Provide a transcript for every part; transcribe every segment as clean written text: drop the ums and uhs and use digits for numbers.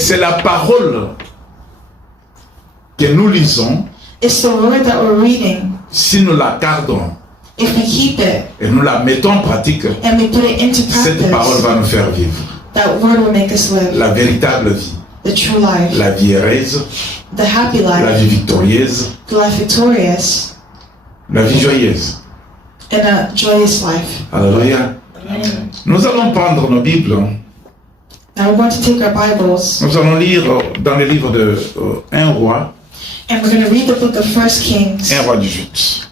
c'est la parole que nous lisons. It's the word that we're reading. Si nous la gardons If we keep it et nous la mettons en pratique, and we put it into cette parole practice, va nous faire vivre that word will make us live la véritable vie, the true life, la vie heureuse, the happy la vie life, victorieuse, the life victorious, la vie joyeuse. and a joyous life. Alléluia. Nous allons prendre nos Bibles. Now we're going to take our Bibles Nous allons lire dans le livre de 1 roi, and we're going to read the book of 1 Kings. 1 roi 18.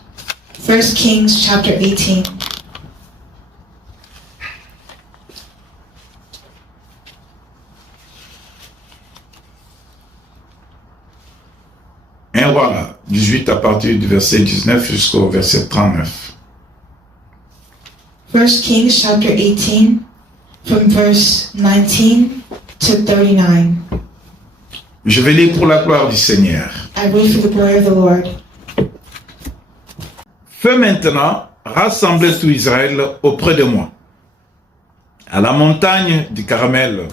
1 Kings chapter 18. Un roi 18 à partir du verset 19 jusqu'au verset 39. 1 Kings chapter 18 from verse 19 to 39. Je vais lire pour la gloire du Seigneur. I read for the glory of the Lord. Fais maintenant rassembler tout Israël auprès de moi, à la montagne du Carmel,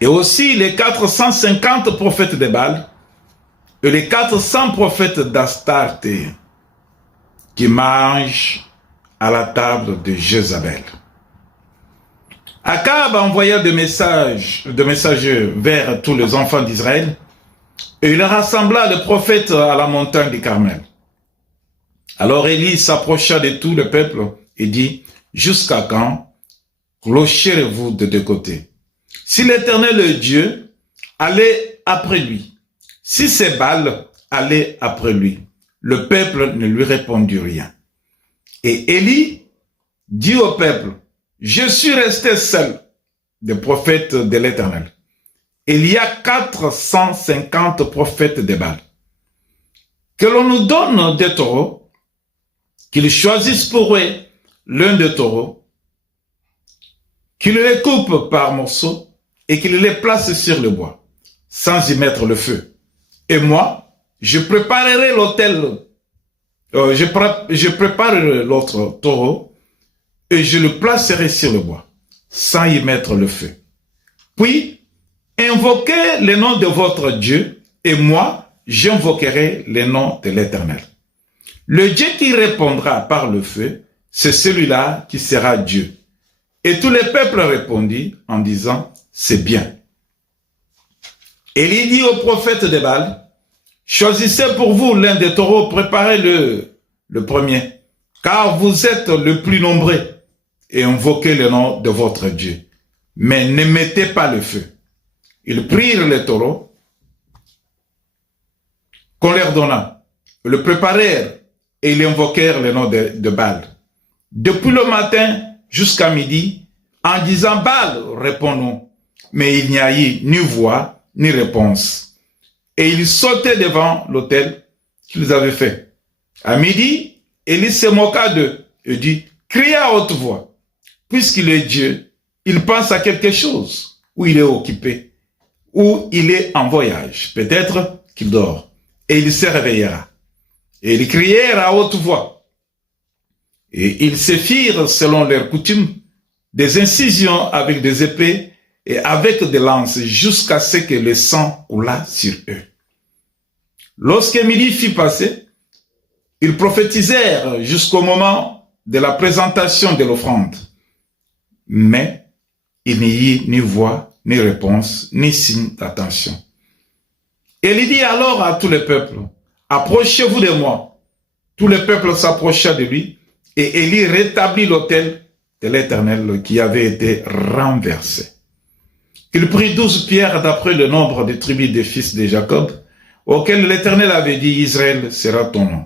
et aussi les 450 prophètes de Baal et les 400 prophètes d'Astarte qui mangent à la table de Jézabel. Akab envoya des messagers vers tous les enfants d'Israël et il rassembla les prophètes à la montagne du Carmel. Alors Élie s'approcha de tout le peuple et dit, « Jusqu'à quand clocherez-vous de deux côtés? Si l'Éternel est Dieu, allez après lui. Si c'est Baal, allez après lui. » Le peuple ne lui répondit rien. Et Élie dit au peuple, « Je suis resté seul des prophètes de l'Éternel. Il y a 450 prophètes de Baal. Que l'on nous donne des taureaux, qu'ils choisissent pour eux l'un des taureaux, qu'ils les coupent par morceaux et qu'ils les placent sur le bois, sans y mettre le feu. Et moi, je préparerai l'autel, je préparerai l'autre taureau et je le placerai sur le bois, sans y mettre le feu. Puis, invoquez le nom de votre Dieu et moi, j'invoquerai le nom de l'Éternel. Le Dieu qui répondra par le feu, c'est celui-là qui sera Dieu. Et tout le peuple répondit en disant, c'est bien. Élie dit au prophète de Baal, choisissez pour vous l'un des taureaux, préparez-le le premier, car vous êtes le plus nombreux, et invoquez le nom de votre Dieu. Mais ne mettez pas le feu. Ils prirent le taureau qu'on leur donna, le préparèrent, et ils invoquèrent le nom de Baal. Depuis le matin jusqu'à midi, en disant Baal, répondons. Mais il n'y a eu ni voix, ni réponse. Et ils sautaient devant l'autel qu'ils avaient fait. À midi, Élie se moqua d'eux et dit, criez à haute voix. Puisqu'il est Dieu, il pense à quelque chose, ou il est occupé, ou il est en voyage. Peut-être qu'il dort. Et il se réveillera. Et ils crièrent à haute voix. Et ils se firent, selon leur coutume, des incisions avec des épées et avec des lances, jusqu'à ce que le sang coulât sur eux. Lorsque midi fut passé, ils prophétisèrent jusqu'au moment de la présentation de l'offrande. Mais il n'y eut ni voix, ni réponse, ni signe d'attention. Et il dit alors à tout le peuple, approchez-vous de moi. Tout le peuple s'approcha de lui, et Élie rétablit l'autel de l'Éternel qui avait été renversé. Il prit 12 pierres d'après le nombre des tribus des fils de Jacob, auxquelles l'Éternel avait dit, Israël sera ton nom.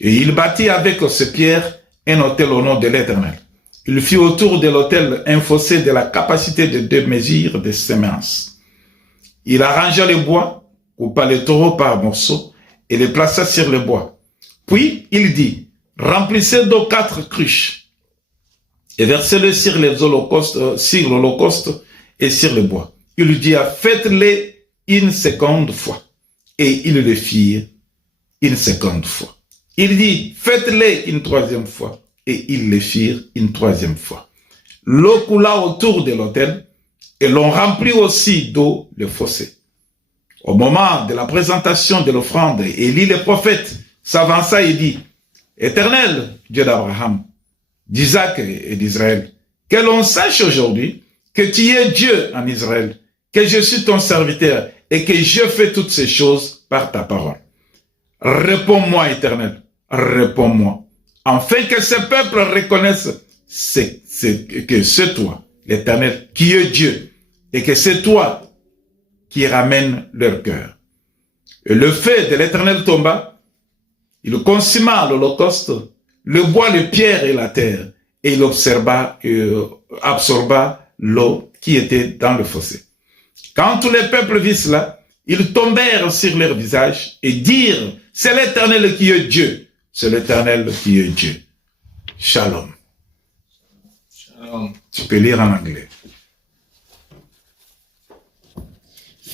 Et il bâtit avec ces pierres un autel au nom de l'Éternel. Il fit autour de l'autel un fossé de la capacité de 2 mesures de semences. Il arrangea le bois, coupa les taureaux par morceaux et les plaça sur le bois. Puis il dit, remplissez d'eau 4 cruches et versez-le sur l'holocauste et sur le bois. Il dit, faites-les une seconde fois. Et ils le firent une seconde fois. Il dit, faites-les une troisième fois. Et ils le firent une troisième fois. L'eau coula autour de l'autel et l'on remplit aussi d'eau le fossé. Au moment de la présentation de l'offrande, Élie le prophète s'avança et dit, Éternel, Dieu d'Abraham, d'Isaac et d'Israël, que l'on sache aujourd'hui que tu es Dieu en Israël, que je suis ton serviteur et que je fais toutes ces choses par ta parole. Réponds-moi, Éternel, réponds-moi, afin que ce peuple reconnaisse que c'est toi, l'Éternel, qui est Dieu, et que c'est toi qui ramène leur cœur. Et le feu de l'Éternel tomba, il consuma l'holocauste, le bois, les pierres et la terre, et il absorba l'eau qui était dans le fossé. Quand tous les peuples virent cela, ils tombèrent sur leur visage et dirent, c'est l'Éternel qui est Dieu, c'est l'Éternel qui est Dieu. Shalom. Shalom. Tu peux lire en anglais.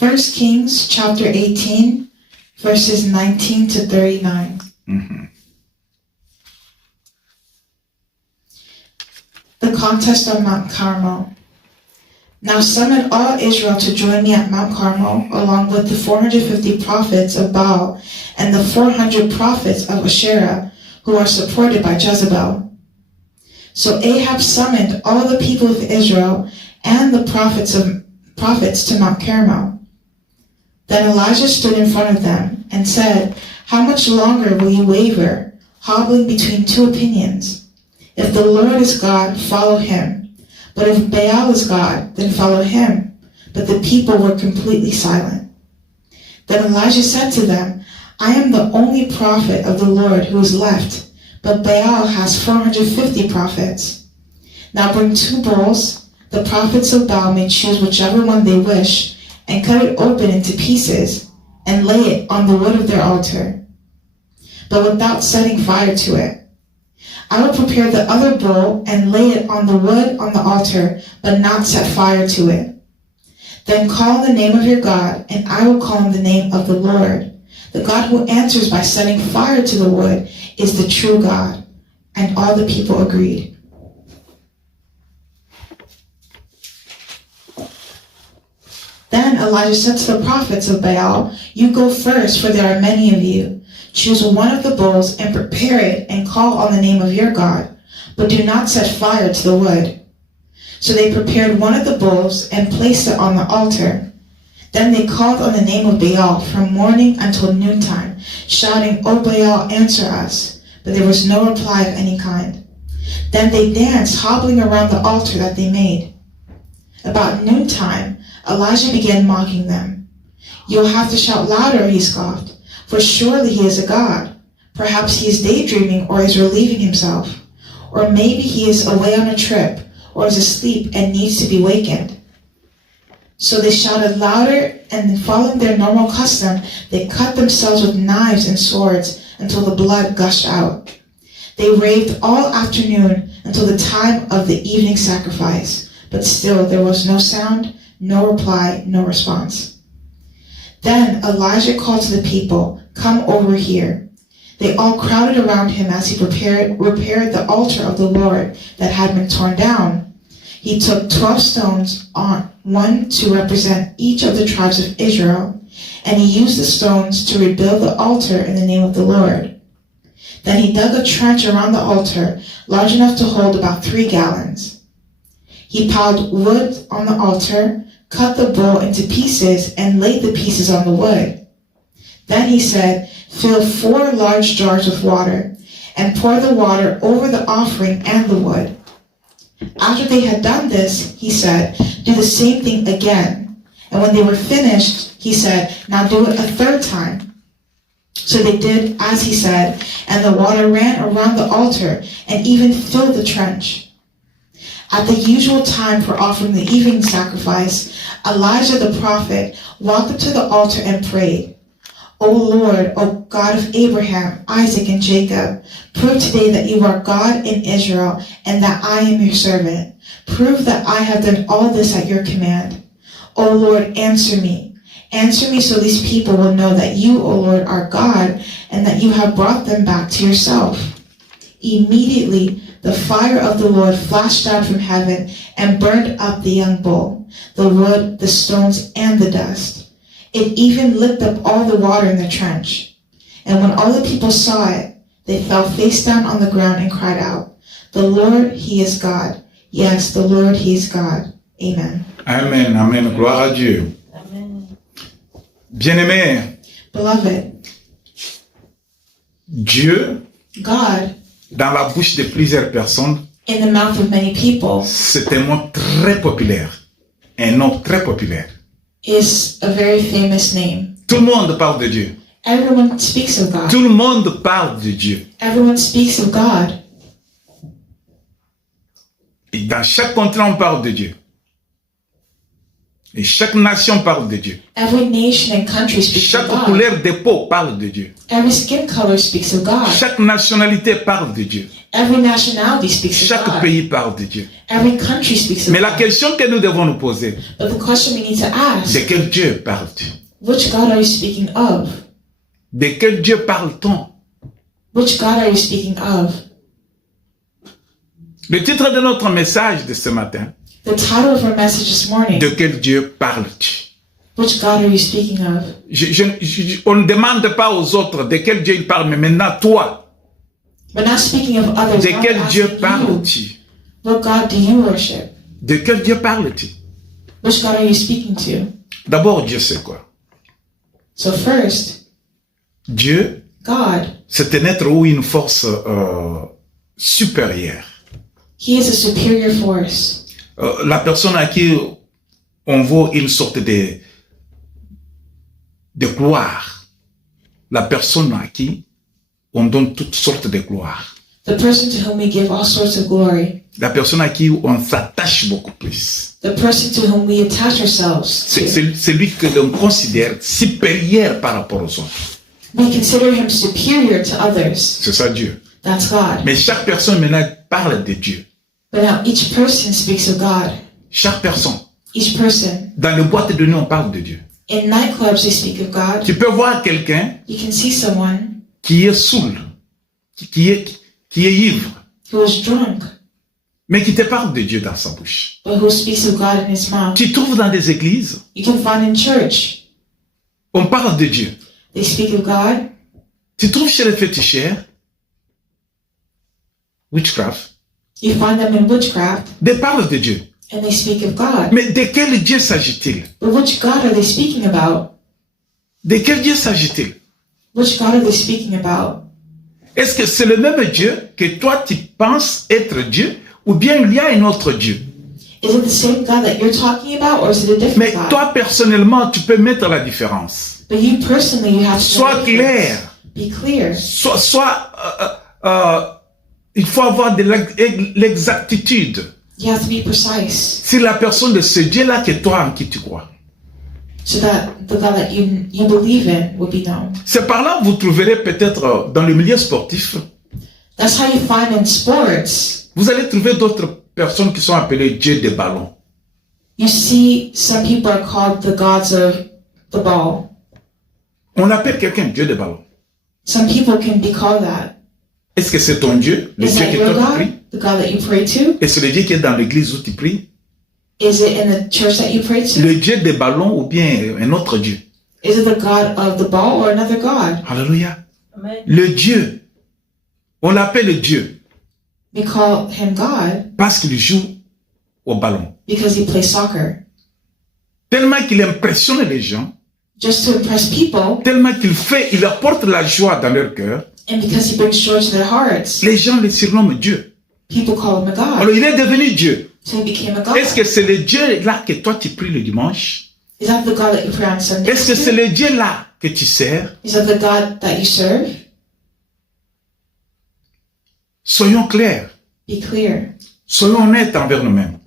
1 Kings chapter 18, verses 19 to 39. The contest on Mount Carmel. Now summon all Israel to join me at Mount Carmel, along with the 450 prophets of Baal and the 400 prophets of Asherah, who are supported by Jezebel. So Ahab summoned all the people of Israel and the prophets to Mount Carmel. Then Elijah stood in front of them and said, How much longer will you waver, hobbling between two opinions? If the Lord is God, follow him. But if Baal is God, then follow him. But the people were completely silent. Then Elijah said to them, I am the only prophet of the Lord who is left, but Baal has 450 prophets. Now bring 2 bulls. The prophets of Baal may choose whichever one they wish, and cut it open into pieces, and lay it on the wood of their altar, but without setting fire to it. I will prepare the other bull and lay it on the wood on the altar, but not set fire to it. Then call on the name of your God, and I will call on the name of the Lord. The God who answers by setting fire to the wood is the true God. And all the people agreed. Then Elijah said to the prophets of Baal, You go first, for there are many of you. Choose one of the bulls and prepare it and call on the name of your God, but do not set fire to the wood. So they prepared one of the bulls and placed it on the altar. Then they called on the name of Baal from morning until noontime, shouting, O Baal, answer us. But there was no reply of any kind. Then they danced, hobbling around the altar that they made. About noontime, Elijah began mocking them. You'll have to shout louder, he scoffed, for surely he is a god. Perhaps he is daydreaming or is relieving himself. Or maybe he is away on a trip or is asleep and needs to be wakened. So they shouted louder, and then following their normal custom, they cut themselves with knives and swords until the blood gushed out. They raved all afternoon until the time of the evening sacrifice, but still there was no sound, no reply, no response. Then Elijah called to the people, Come over here. They all crowded around him as he repaired the altar of the Lord that had been torn down. He took 12 stones, one to represent each of the tribes of Israel, and he used the stones to rebuild the altar in the name of the Lord. Then he dug a trench around the altar, large enough to hold about 3 gallons. He piled wood on the altar, cut the bull into pieces, and laid the pieces on the wood. Then he said, Fill 4 large jars with water, and pour the water over the offering and the wood. After they had done this, he said, Do the same thing again. And when they were finished, he said, Now do it a 3rd time. So they did as he said, and the water ran around the altar and even filled the trench. At the usual time for offering the evening sacrifice, Elijah the prophet walked up to the altar and prayed, O Lord, O God of Abraham, Isaac, and Jacob, prove today that you are God in Israel and that I am your servant. Prove that I have done all this at your command. O Lord, answer me. Answer me so these people will know that you, O Lord, are God and that you have brought them back to yourself. Immediately, the fire of the Lord flashed down from heaven and burned up the young bull, the wood, the stones, and the dust. It even licked up all the water in the trench. And when all the people saw it, they fell face down on the ground and cried out, "The Lord, He is God. Yes, the Lord, He is God." Amen. Amen, amen, gloire à Dieu. Amen. Bien-aimés, Beloved, Dieu, God, dans la bouche de plusieurs personnes, in the mouth of many people, c'est un mot très populaire. Un nom très populaire. is a very famous name. Tout le monde parle de Dieu. Everyone speaks of God. Tout le monde parle de Dieu. Everyone speaks of God. Et dans chaque continent, on parle de Dieu. Et chaque nation parle de Dieu. Every nation and country speaks of Chaque God. couleur de peau parle de Dieu. Every skin color speaks of God. Chaque nationalité parle de Dieu. Every nationality speaks of Chaque God. pays parle de Dieu. Every country speaks of Mais la God. question que nous devons nous poser, But the question we need to ask, de quel Dieu parles-tu? which God are you speaking of? De quel Dieu parle-t-on? Which God are you speaking of? Le titre de notre message de ce matin, The title of our message this morning, de quel Dieu parles-tu? which God are you speaking of? On ne demande pas aux autres de quel Dieu il parle, mais maintenant toi, We're not speaking of others. de Now quel we're Dieu asking you, parles-tu? what God do you worship? De quel Dieu parles-tu? Which God are you speaking to? D'abord, Dieu c'est quoi? So first, Dieu, God, c'est un être ou une force supérieure. He is a superior force. La personne à qui on voit une sorte de gloire. La personne à qui on donne toutes sortes de gloire. The person to whom we give all sorts of glory. La personne à qui on s'attache beaucoup plus. The person to whom we attach ourselves to. C'est lui que l'on considère supérieur par rapport aux autres. We consider Him superior to others. C'est ça Dieu. That's God. Mais chaque personne maintenant parle de Dieu. But now each person speaks of God. Chaque personne. Each person. Dans le boîte de nuit, on parle de Dieu. In nightclubs, they speak of God. Tu peux voir quelqu'un You can see someone qui est saoul, qui est ivre, who is drunk, mais qui te parle de Dieu dans sa bouche. but who speaks of God in his mouth. Tu trouves dans des églises, You can find in church, on parle de Dieu. they speak of God. Tu trouves chez les féticheurs, witchcraft, You find them in witchcraft, they parlent de Dieu. and they speak of God. Mais de quel Dieu s'agit-il? But which God are they speaking about? De quel Dieu s'agit-il? Which God are they speaking about? Est-ce que c'est le même Dieu que toi tu penses être Dieu, ou bien il y a un autre Dieu? Is it the same God that you're talking about, or is it a different Mais God? toi personnellement, tu peux mettre la différence. But you personally, you have to Sois clair. be clear. Il faut avoir de l'exactitude You have to be precise, sur la personne de ce Dieu-là que toi en qui tu crois. so that the God that you believe in will be known. C'est par là que vous trouverez peut-être dans le milieu sportif, That's how you find in sports. vous allez trouver d'autres personnes qui sont appelées dieux des ballons. You see, some people are called the gods of the ball. On appelle quelqu'un dieu des ballons. Some people can be called that. Est-ce que c'est ton Dieu, le Is Dieu that que your toi tu pries? God? The God that you pray to? Est-ce le Dieu qui est dans l'église où tu pries? Is it in the church that you pray to? Le Dieu des ballons ou bien un autre Dieu? Is it the God of the ball or another God? Alléluia. Amen. Le Dieu, on l'appelle Dieu We call him God parce qu'il joue au ballon. because he plays soccer. Tellement qu'il impressionne les gens, Just to impress people, tellement il apporte la joie dans leur cœur, and because he brings joy to their hearts, les gens le surnomment Dieu. people call him a God. Alors il est devenu Dieu. So he became a God. Est-ce que c'est le Dieu là que toi tu pries le dimanche? Is that the God that you pray on Sunday? Est-ce que c'est le Dieu là que tu sers? Is that the God that you serve? Soyons clairs. Be clear. Soyons honnêtes envers nous-mêmes.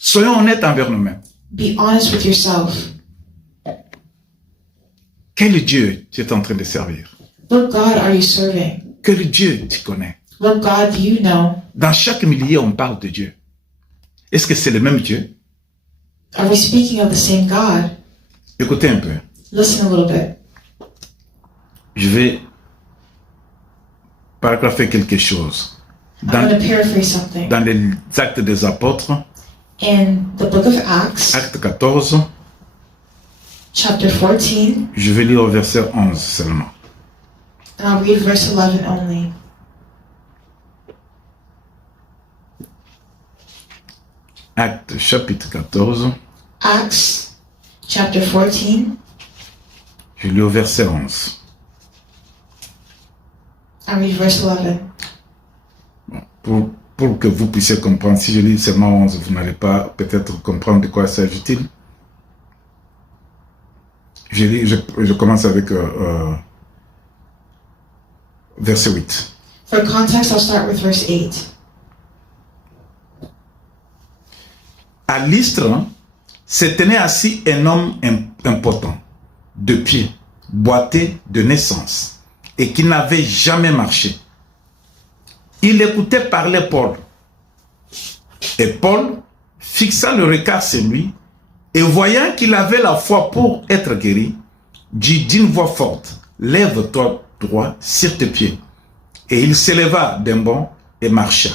Soyons honnêtes envers nous-mêmes. Be honest with yourself. Quel Dieu tu es en train de servir? What God are you serving? Quel Dieu tu connais? What God do you know? Dans chaque milieu, on parle de Dieu. Est-ce que c'est le même Dieu? Are we speaking of the same God? Écoutez un peu. Listen a little bit. Je vais paragrapher quelque chose. I'm going to paraphrase something. Dans les Actes des Apôtres, In the book of Acts, Acte 14, chapter 14, je vais lire au verset 11 seulement. and I'll read verse 11 only. Acte chapitre 14, Acts, chapter 14, je lis au verset 11. I'll read verse 11. Pour que vous puissiez comprendre, si je lis seulement 11, vous n'allez pas peut-être comprendre de quoi s'agit-il. Je commence avec verset 8. For context, I'll start with verse 8. À Lystre, se tenait assis un homme impotent, de pied, boité de naissance, et qui n'avait jamais marché. Il écoutait parler Paul. Et Paul fixa le regard sur lui, et voyant qu'il avait la foi pour être guéri, dit d'une voix forte, « Lève-toi droit sur tes pieds. » Et il s'éleva d'un bond et marcha.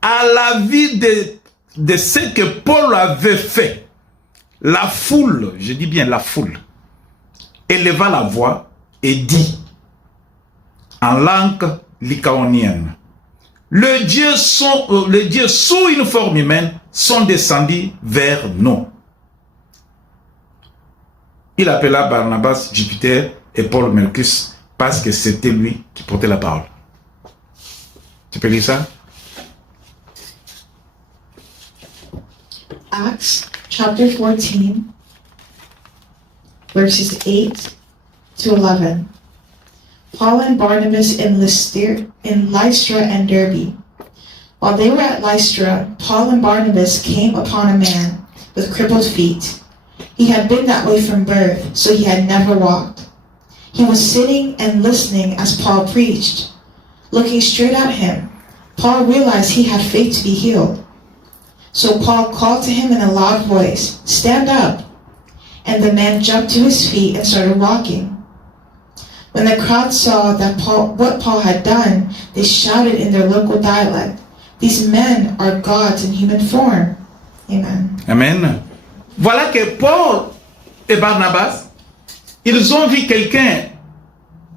À la vue de ce que Paul avait fait, la foule, je dis bien la foule, éleva la voix et dit, en langue lycaonienne, le Dieu sous une forme humaine sont descendus vers nous. Il appela Barnabas Jupiter et Paul Mercus parce que c'était lui qui portait la parole. Tu peux lire ça? Acts, chapter 14, verses 8 to 11. Paul and Barnabas in Lystra and Derbe. While they were at Lystra, Paul and Barnabas came upon a man with crippled feet. He had been that way from birth, so he had never walked. He was sitting and listening as Paul preached. Looking straight at him, Paul realized he had faith to be healed. So Paul called to him in a loud voice, "Stand up!" And the man jumped to his feet and started walking. When the crowd saw what Paul had done, they shouted in their local dialect, "These men are gods in human form." Amen. Amen. Voilà que Paul et Barnabas, ils ont vu quelqu'un,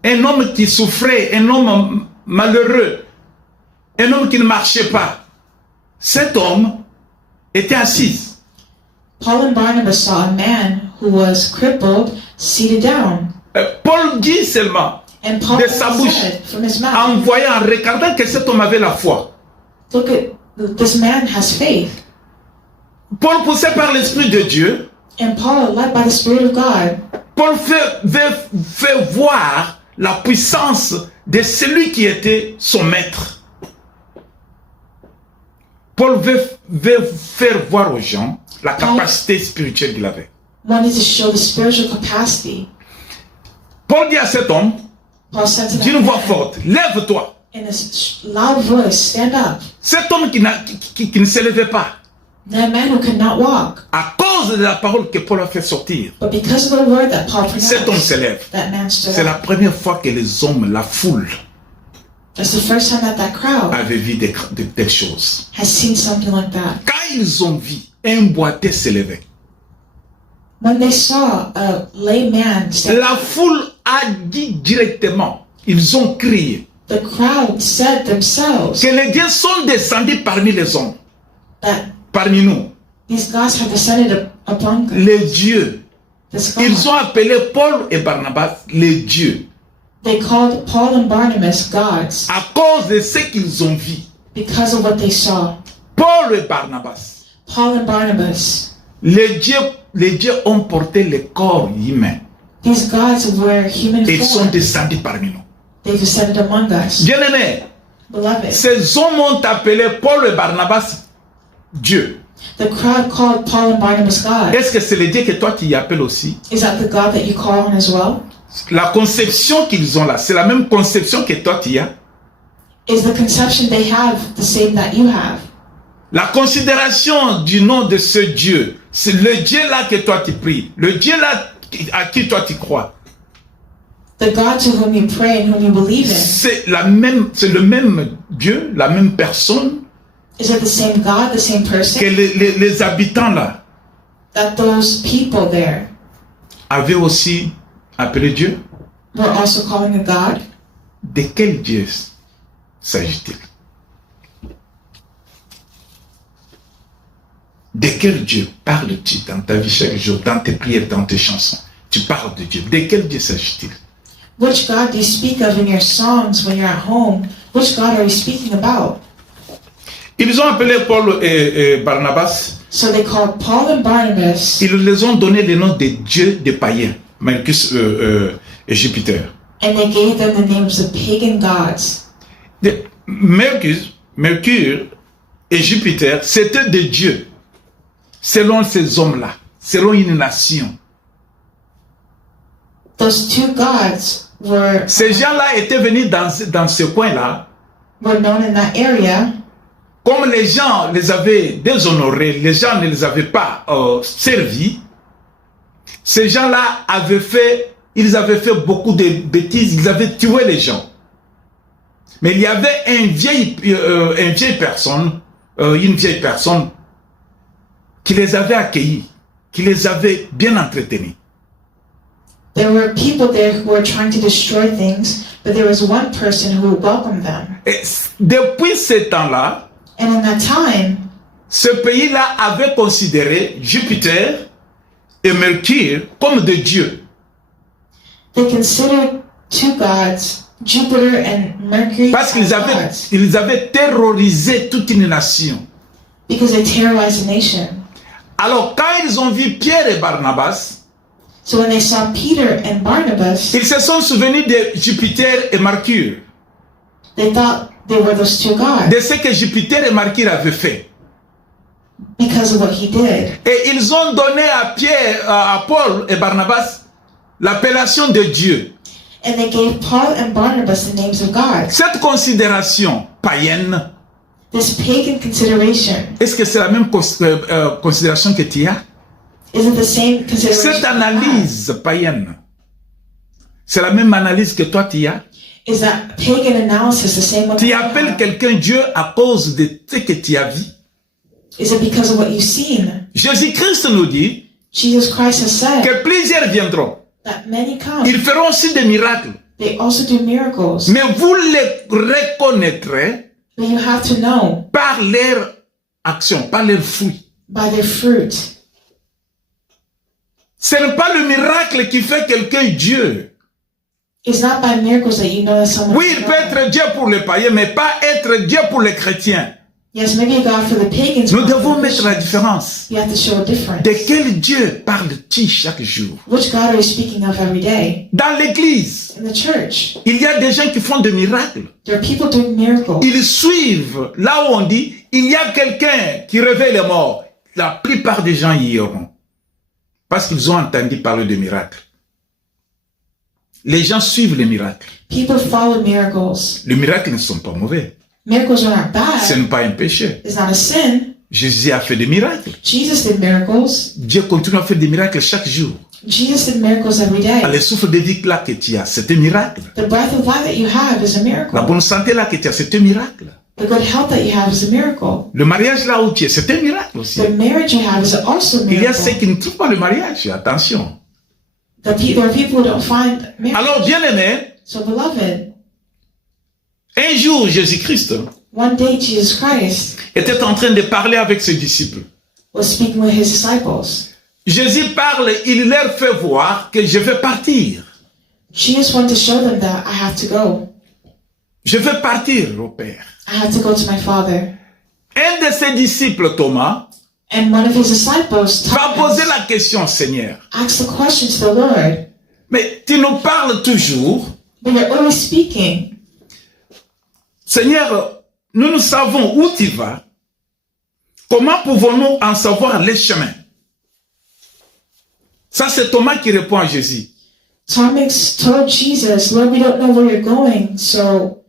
un homme qui souffrait, un homme malheureux, un homme qui ne marchait pas. Cet homme était assis. Paul and Barnabas saw a man who was crippled seated down. Paul dit seulement And Paul de sa bouche, said from his mouth, en voyant, en regardant que cet homme avait la foi. "Look at this man has faith." Paul, poussé par l'Esprit de Dieu, And Paul, led by the Spirit of God, Paul fait voir la puissance de celui qui était son maître. Paul veut faire voir aux gens la capacité spirituelle qu'il avait. wanted to show the spiritual capacity. Paul dit à cet homme, Paul said to d'une that voix man forte, lève-toi. in a loud voice, "Stand up." Cet homme qui ne se levait pas, That man who could not walk, à cause de la parole que Paul a fait sortir, but because of the word that Paul cet homme se pronounced, lève. that man stood C'est la up. première fois que les hommes, la foule, That's the first time that crowd avaient vu de telles choses. has seen something like that. Quand ils ont vu un boiteux se lever, When they saw a lame man stand, la foule a dit directement, ils ont crié, the crowd said themselves que les dieux sont descendus parmi les hommes, that parmi nous. these gods have descended upon us. Les dieux. This Ils God. ont appelé Paul et Barnabas les dieux, They called Paul and Barnabas gods à cause de ce qu'ils ont vu. because of what they saw. Paul et Barnabas, Paul and Barnabas, les dieux ont porté le corps humain these gods were human et ils sont form. descendus parmi nous. They descended among us. Bien-aimés, Beloved, ces hommes ont appelé Paul et Barnabas Dieu. the crowd called Paul and Barnabas God. Est-ce que c'est le Dieu que toi tu y appelles aussi? Is that the God that you call on as well? La conception qu'ils ont là, c'est la même conception que toi tu as. Is the conception they have the same that you have? La considération du nom de ce Dieu, c'est le Dieu là que toi tu pries, le Dieu là à qui toi tu crois. The God to whom you pray and whom you believe in, c'est le même Dieu, la même personne is it the same God, the same que person, les habitants là that those people there avaient aussi appelé Dieu? were also calling a God? De quel Dieu s'agit-il? De quel Dieu parles-tu dans ta vie chaque jour, dans tes prières, dans tes chansons? Tu parles de Dieu. De quel Dieu s'agit-il? Which God do you speak of in your songs when you're at home? Which God are you speaking about? Ils ont appelé Paul et Barnabas. So they called Paul and Barnabas, Ils les ont donné le nom des dieux des païens, Mercure et Jupiter. and they gave them the names of pagan gods. Mercure et Jupiter, c'était des dieux, selon ces hommes-là, selon une nation. Those two gods were Ces gens-là étaient venus dans ce coin-là. known in that area. Comme les gens les avaient déshonorés, les gens ne les avaient pas servis, ces gens-là avaient fait beaucoup de bêtises, ils avaient tué les gens. Mais il y avait une vieille personne qui les avait accueillis, qui les avait bien entretenus. There were people there who were trying to destroy things, but there was one person who welcomed them. Et depuis ce temps-là, And in that time, ce pays-là avait considéré Jupiter et Mercure comme des dieux. they considered two gods, Jupiter and Mercury, Parce qu'ils as avaient, gods, avaient terrorisé toute une nation. because they terrorized the nation. Alors, quand ils ont vu Pierre et Barnabas, So when they saw Peter and Barnabas, ils se sont souvenus de Jupiter et Mercure, they thought they were those two gods de ce que Jupiter et Mercure avaient fait. because of what he did. Et ils ont donné à Paul et Barnabas l'appellation de Dieu. And they gave Paul and Barnabas the names of gods. Cette considération païenne, This pagan consideration, est-ce que c'est la même considération que tu as? is it the same consideration? Cette you have? analyse païenne, c'est la même analyse que toi tu as? Is that pagan analysis the same one? Tu that you appelles have? quelqu'un Dieu à cause de ce que tu as vu? Is it because of what you've seen? Jésus-Christ nous dit Jesus Christ has said que plusieurs viendront. that many come. Ils feront aussi des miracles. They also do miracles. Mais vous les reconnaîtrez But you have to know par leur action, par leurs fruits. by their fruit. Ce n'est pas le miracle qui fait quelqu'un Dieu. It's not by miracles that you know that someone Oui, is il peut God. être Dieu pour les païens, mais pas être Dieu pour les chrétiens. Yes, maybe a God for the pagans. Nous but for devons the mettre la Christians, différence. you have to show a difference. De quel Dieu parles-tu chaque jour? Which God are you speaking of every day? Dans l'église, In the church, il y a des gens qui font des miracles. there are people doing miracles. Ils suivent là où on dit, il y a quelqu'un qui réveille les morts. La plupart des gens y iront. Parce qu'ils ont entendu parler de miracles. Les gens suivent les miracles. People follow miracles. Les miracles ne sont pas mauvais. Miracles are not Ce bad. n'est pas un péché. It's not a sin. Jésus a fait des miracles. Jesus did miracles. Dieu continue à faire des miracles chaque jour. Jesus did miracles every day. Le souffle de vie là que tu as, c'est un miracle. The breath of life that you have is a La miracle. bonne santé là que tu as, c'est un miracle. The good health that you have is a miracle. Le mariage là où tu es, c'est un miracle aussi. The marriage you have is also a Il y a ceux miracle. qui ne trouvent pas le mariage, attention. There are people who don't find marriage. Alors, bien aimé, So beloved, un jour, Jésus-Christ one day Jesus Christ était en train de parler avec ses disciples. was speaking with his disciples. Jésus parle, il leur fait voir que je vais partir. Jesus wanted to show them that I have to go. Je vais partir au Père. I have to go to my Father. Un de ses disciples, Thomas, And one of his disciples, va poser Thomas, la question, Seigneur. asked the question to the Lord, Mais tu nous parles toujours. but you're always speaking. Seigneur, nous savons où tu vas. Comment pouvons-nous en savoir les chemins? Ça, c'est Thomas qui répond à Jésus. Thomas told Jesus, Lord, we don't know where you're going, so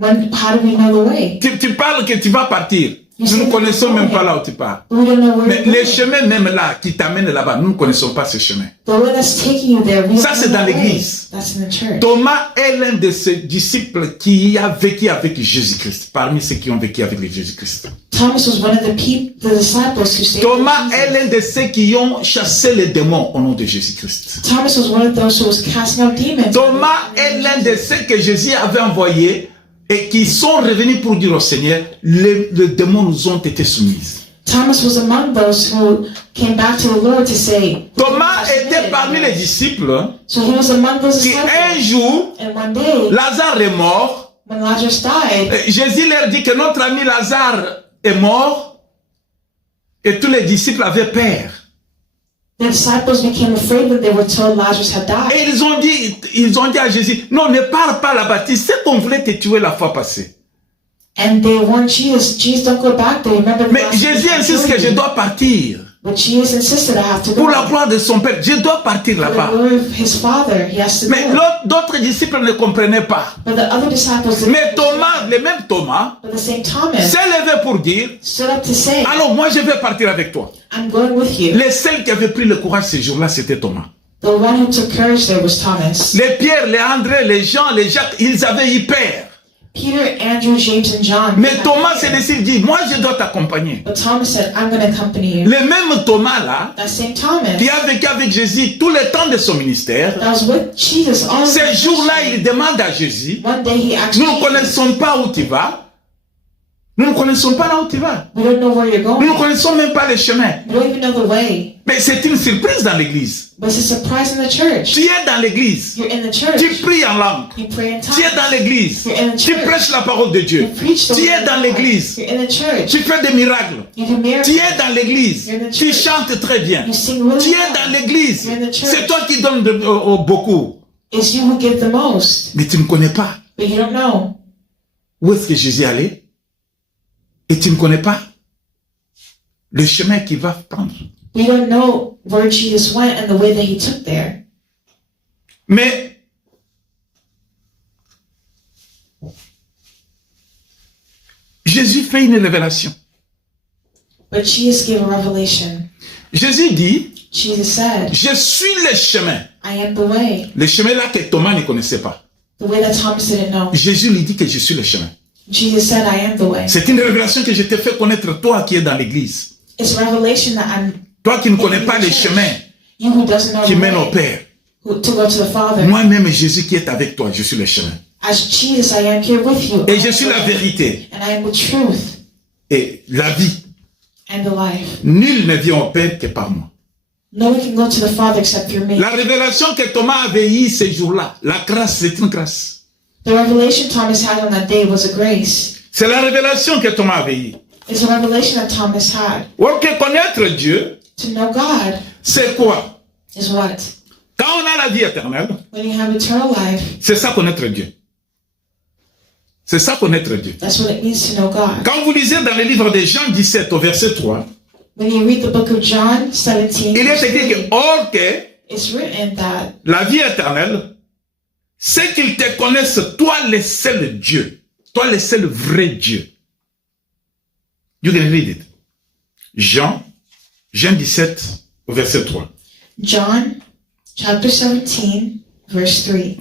how do we know the way? Tu parles que tu vas partir. Nous ne connaissons même pas là où tu pars. We don't know where Mais you're les going. chemins même là qui t'amènent là-bas, nous ne connaissons pas ces chemins. The way that's taking you there, we Ça, don't c'est know dans the way. l'église. That's in the church. Thomas est l'un de ces disciples qui a vécu avec Jésus-Christ, parmi ceux qui ont vécu avec Jésus-Christ. Thomas was one of the disciples who stayed Thomas with est Jesus. l'un de ceux qui ont chassé les démons au nom de Jésus-Christ. Thomas was one of those who was casting out demons. Thomas est l'un de ceux que Jésus avait envoyés et qui sont revenus pour dire au Seigneur, les démons nous ont été soumis. Thomas was among those who came back to the Lord to say, Thomas était parmi les disciples So he was among those qui un disciples. jour, And one day, Lazare est mort. when Lazarus died, Jésus leur dit que notre ami Lazare est mort et tous les disciples avaient peur. the disciples became afraid when they were told Lazarus had died. Et ils ont dit à Jésus, non, ne parle pas là-bas, tu sais qu'on voulait te tuer la fois passée. And they warned Jesus, Jesus, don't go back there. Remember the Mais last time Jésus he insiste killed que je you. dois partir. But Jesus insisted I have to go. Pour la gloire de son Père, je dois partir For the là-bas. glory of his Father, he has to Mais go. d'autres disciples ne comprenaient pas. But the other disciples didn't Mais Thomas, understand. le même Thomas, But the same Thomas s'est levé pour dire, stood up to say, alors moi je vais partir avec toi. I'm going with you. Les seuls qui avaient pris le courage ce jour-là, c'était Thomas. The one who took courage there was Thomas. Les Pierre, les André, les Jean, les Jacques, ils avaient eu peur. Peter, Andrew, James, and John. Mais Thomas s'est décidé, dit, moi je dois t'accompagner. But Thomas said, I'm going to accompany you. Le même Thomas là, That same Thomas qui a vécu avec Jésus tout le temps de son ministère, that was with Jesus all ce the jour-là, il demande à Jésus, One day he asked nous ne Jesus, connaissons pas où tu vas. Nous ne connaissons pas là où tu vas. we don't know where you're Nous ne going. connaissons même pas les chemins. We don't even know the way. Mais c'est une surprise dans l'église. But it's a surprise in the church. Tu es dans l'église. You're in the church. Tu pries en langue. You pray in Tu es dans tongues. l'église. You're in the Tu church. prêches la parole de Dieu. You preach the Tu word es of dans God. l'église. You're in the church. Tu fais des miracles. You do miracles. Tu es dans l'église. You're in the Tu church. chantes très bien. You sing really Tu es well. dans l'église. You're in the church. C'est toi qui donnes beaucoup. It's you who give the most. Mais tu ne connais pas But you don't know où est-ce que Jésus allait. Et tu ne connais pas le chemin qu'il va prendre. We don't know where Jesus went and the way that he took there. Mais Jésus fait une révélation. But Jesus gave a revelation. Jésus dit, Jesus said, je suis le chemin. I am the way. Le chemin là que Thomas ne connaissait pas. The way that Thomas didn't know. Jésus lui dit que je suis le chemin. Jesus said, I am the way. C'est une révélation que je t'ai fait connaître, toi qui es dans l'église. It's a revelation that I'm Toi qui ne connais pas les chemins you who doesn't know qui the mènent au way Père. to go to the Father. Moi-même, Jésus qui est avec toi, je suis le chemin. As Jesus, I am here with you. Et je suis la vérité And I am the truth et la vie. and the life. Nul ne vient au Père que par moi. No one can go to the Father except through me. La révélation que Thomas avait eue ces jours-là, la grâce, c'est une grâce. The revelation Thomas had on that day was a grace. C'est la révélation que Thomas avait eue. It's a revelation that Thomas had. Ok, connaître Dieu, To know God c'est quoi? is what? Quand on a la vie éternelle, When you have eternal life, c'est ça connaître Dieu. C'est ça connaître Dieu. that's what it means to know God. Quand vous lisez dans le livre de Jean 17 au verset 3, When you read the book of John 17, il est écrit que, or que it's written that la vie éternelle, c'est qu'ils te connaissent, toi le seul Dieu, toi le seul vrai Dieu. You can read it. Jean 17 au verset 3. John chapter 17, verse 3.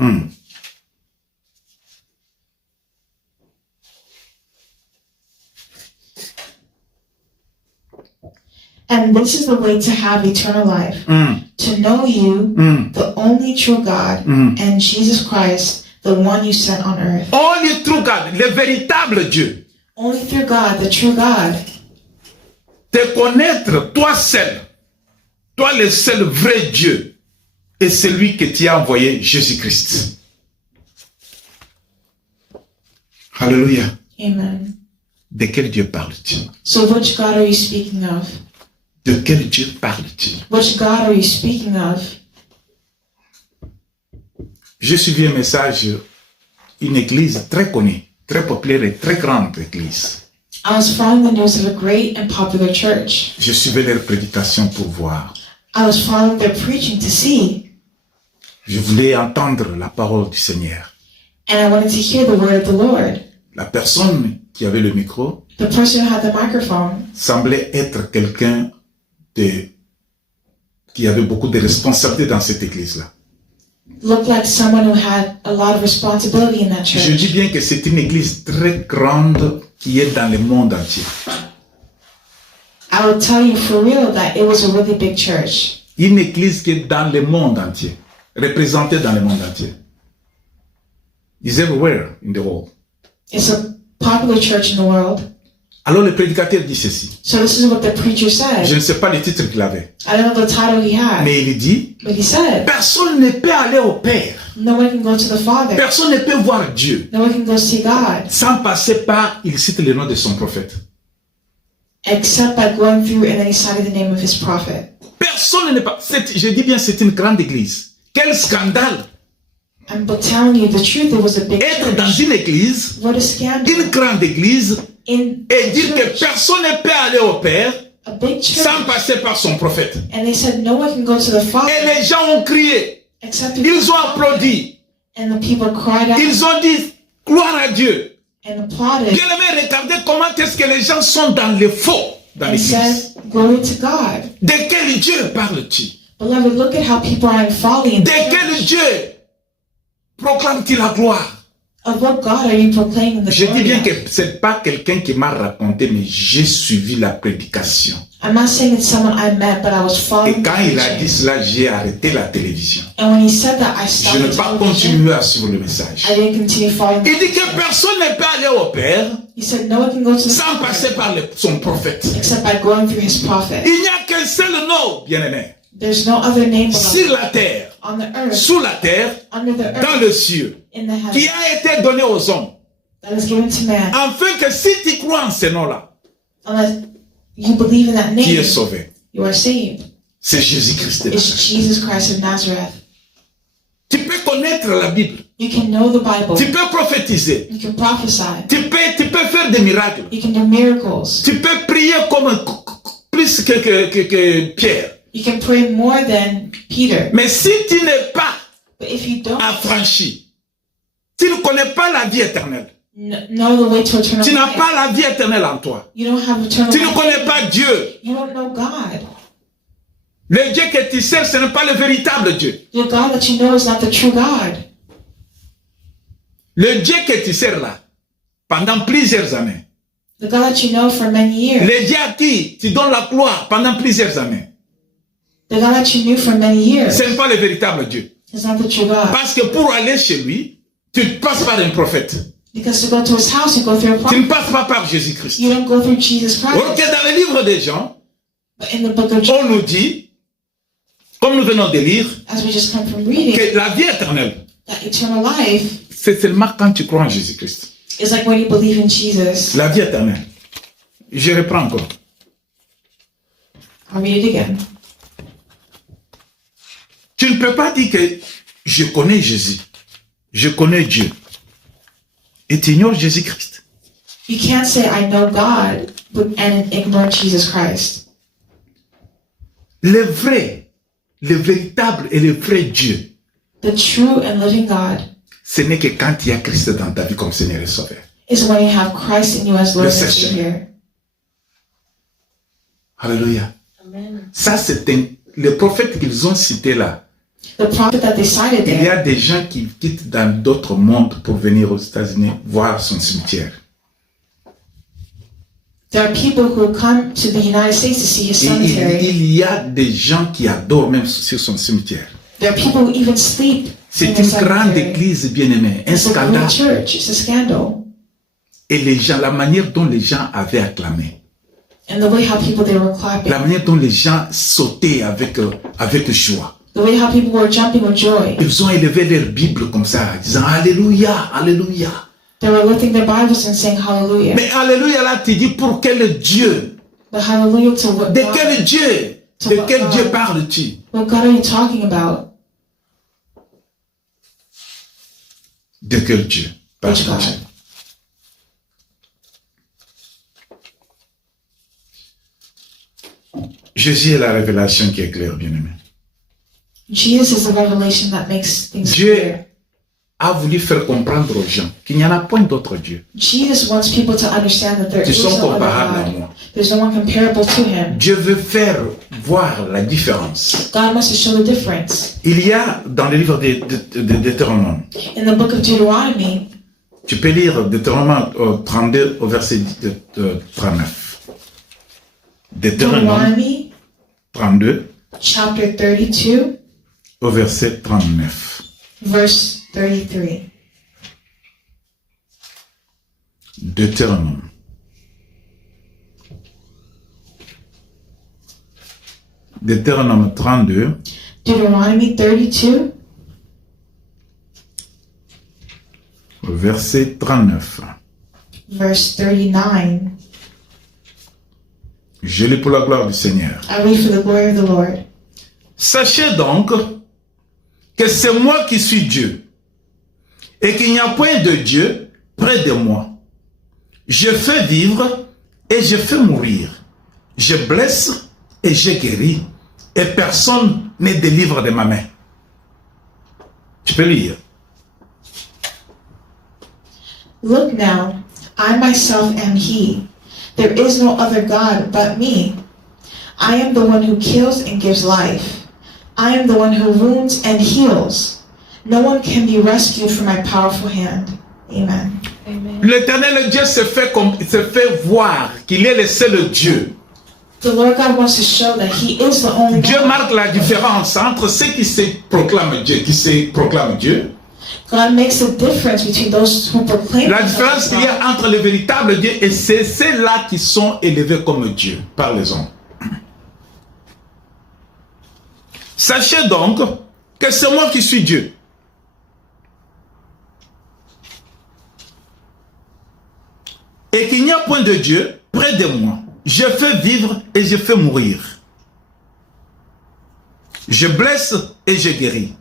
And this is the way to have eternal life, to know you, the only true God, and Jesus Christ, the one you sent on earth. Only true God, le véritable Dieu. Only through God, the true God, Te connaître, toi seul, toi le seul vrai Dieu, et celui que tu as envoyé, Jésus-Christ. Alléluia. Amen. De quel Dieu parles-tu? So which God are you speaking of? De quel Dieu parles-tu? Which God are you speaking of? J'ai suivi un message, une église très connue, très populaire et très grande église. I was following the news of a great and popular church. Je suivais leurs prédications pour voir. I was following their preaching to see, Je voulais entendre la parole du Seigneur. and I wanted to hear the word of the Lord. La personne qui avait le micro The person who had the microphone semblait être quelqu'un qui avait beaucoup de responsabilités dans cette église-là. looked like someone who had a lot of responsibility in that Je church. dis bien que c'est une église très grande qui est dans le monde entier. I will tell you for real that it was a really big church. Une église qui est dans le monde entier, représentée dans le monde entier. It's everywhere in the world. It's a popular church in the world. Alors le prédicateur dit ceci. So this is what the preacher Je said. ne sais pas le titre qu'il avait, I don't know the title he had, mais il dit, but he said, personne ne peut aller au Père, no one can go to the Father. personne ne peut voir Dieu No one can go see God sans passer par, il cite le nom de son prophète. except by going through, and then he cited the name of his prophet. Personne ne peut, je dis bien c'est une grande église. Quel scandale I'm but telling you the truth, it was a big être dans church. une église, What a scandal. une grande église, In et dire que church, personne ne peut aller au Père a big church, sans passer par son prophète. and they said no one can go to the Et Father les gens ont crié, except through ils the ont Father. applaudi, And the people cried out ils ont dit gloire à Dieu. and applauded Bien aimé, regardez comment est-ce que les gens sont dans le faux dans and l'église. said, glory to God. De quel Dieu parle-t-il? Beloved, look at how people are in folly in De the quel church. Dieu proclame-t-il la gloire? Of what God are you proclaiming the Je dis glory bien of? que ce n'est pas quelqu'un qui m'a raconté, mais j'ai suivi la prédication. I'm not saying it's someone I met, but I was Et following quand il a dit preaching. cela, j'ai arrêté la télévision. And when he said that, I Je stopped n'ai the pas television. continué à suivre le message. I didn't continue following. Il dit que personne ne peut aller au Père He said no one can go to the sans Father passer par son prophète. except by going through his prophet. Il n'y a qu'un seul nom, bien-aimé, There's no other name sur beloved, la terre, on the earth, sous la terre, under the dans earth, le ciel, in the qui heaven, a été donné aux hommes, that is given to man, afin que si tu crois en ce nom-là, unless you believe in that tu es name, sauvé. you are saved. C'est Jésus-Christ de It's Nazareth. Jesus Christ of Nazareth. Tu peux connaître la Bible, You can know the Bible. tu peux prophétiser, You can prophesy. tu peux faire des miracles, You can do miracles. tu peux prier comme plus que Pierre. You can pray more than Peter. Mais si tu n'es pas But if you don't affranchi, tu ne connais pas la vie éternelle, know the way to eternal tu n'as life, pas la vie éternelle en toi, you don't have eternal tu ne life. connais pas Dieu. You don't know God. Le Dieu que tu sers, ce n'est pas le véritable Dieu. The God that you know is not the true God. Le Dieu que tu sers là, pendant plusieurs années, The God that you know for many years. le Dieu à qui tu donnes la gloire pendant plusieurs années, The God that you knew for many years ce n'est pas le véritable Dieu. is not the true God. Parce que pour aller chez lui, tu passes par un prophète. Because to go to his house, you go through a Tu prophet. ne passes pas par Jésus-Christ. You don't go through Jesus Ok, Christ. dans le livre des gens, But in the book of John, on nous dit, comme nous venons de lire, as we just come from reading, que la vie éternelle, that eternal life c'est seulement quand tu crois en Jésus-Christ. is like when you believe in Jesus. La vie éternelle. Je reprends encore. I'll read it again. Tu ne peux pas dire que je connais Jésus, je connais Dieu, et tu ignores Jésus-Christ. You can't say I know God and ignore Jesus Christ. Le vrai, le véritable et le vrai Dieu, The true and living God ce n'est que quand il y a Christ dans ta vie comme Seigneur et Sauveur. is when you have Christ in you as Lord Le and seul Savior. Alléluia. Amen. Ça, c'est le prophète qu'ils ont cité là. The prophet that they cited Il y there, a des gens qui quittent dans d'autres mondes pour venir aux États-Unis voir son cimetière. there are people who come to the United States to see his Et cemetery. il y a des gens qui adorent même sur son cimetière. There are people who even sleep in C'est the une grande cemetery. église bien-aimée, un It's a scandale. great church. It's a scandal. Et les gens, la manière dont les gens avaient acclamé, And the way how people they were clapping. la manière dont les gens sautaient avec joie. The way how people were jumping with joy. Ils ont élevé leur Bible comme ça, disant Alléluia, Alléluia. They were lifting their Bibles and saying hallelujah. Mais Alléluia là, tu dis pour quel Dieu? But hallelujah to what De God, quel Dieu? De quel Dieu parles-tu? what God are you talking about? De quel Dieu Which parles-tu? God? Jésus est la révélation qui est claire, bien-aimé. Jesus is the revelation that makes things Dieu clear. a voulu faire comprendre aux gens qu'il n'y en a point d'autre Dieu. Jesus wants people to understand that there Qui is sont no other comparables à God. moi. There's no one comparable to him. Dieu veut faire voir la différence. God wants to show the difference. Il y a dans le livre de Deutéronome, In the book of Deuteronomy, tu peux lire Deutéronome 32 au verset 39. Deutéronome Deuteronomy 32 chapter 32, au verset 39. verse 33. Deutéronome. Deutéronome 32, Deuteronomy 32, au verset 39. verse 39. Je lis pour la gloire du Seigneur. I read for the glory of the Lord. Sachez donc que c'est moi qui suis Dieu, et qu'il n'y a point de Dieu près de moi. Je fais vivre et je fais mourir. Je blesse et je guéris, et personne ne délivre de ma main. Tu peux lire. Look now, I myself am He. There is no other God but me. I am the one who kills and gives life. I am the one who wounds and heals. No one can be rescued from my powerful hand. Amen. L'Éternel Dieu se fait voir qu'il est le seul Dieu. The Lord God wants to show that He is the only Dieu God. marque la différence entre ceux qui se proclament Dieu, God makes a difference between those who proclaim La themselves différence as qu'il y God a entre le véritable Dieu et c'est ceux-là qui sont élevés comme Dieu par les hommes. Sachez donc que c'est moi qui suis Dieu. Et qu'il n'y a point de Dieu près de moi. Je fais vivre et je fais mourir. Je blesse et je guéris.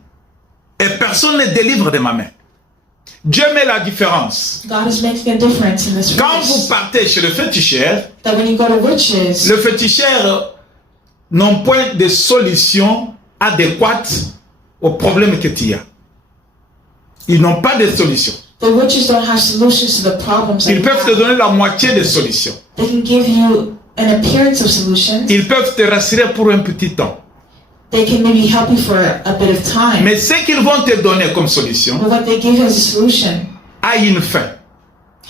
Et personne ne délivre de ma main. Dieu met la différence. God is making a difference in this Quand vous verse. partez chez le féticheur, That when you go to witches, le féticheur n'ont point de solution adéquate au problème que tu as. Ils n'ont pas de solution. the witches don't have solutions to the problems that Ils you peuvent te have. donner la moitié des solutions. They can give you an appearance of solutions. Ils peuvent te rassurer pour un petit temps. They can maybe help you for a bit of time. Mais ce qu'ils vont te donner comme solution But what they give you as a solution a une fin.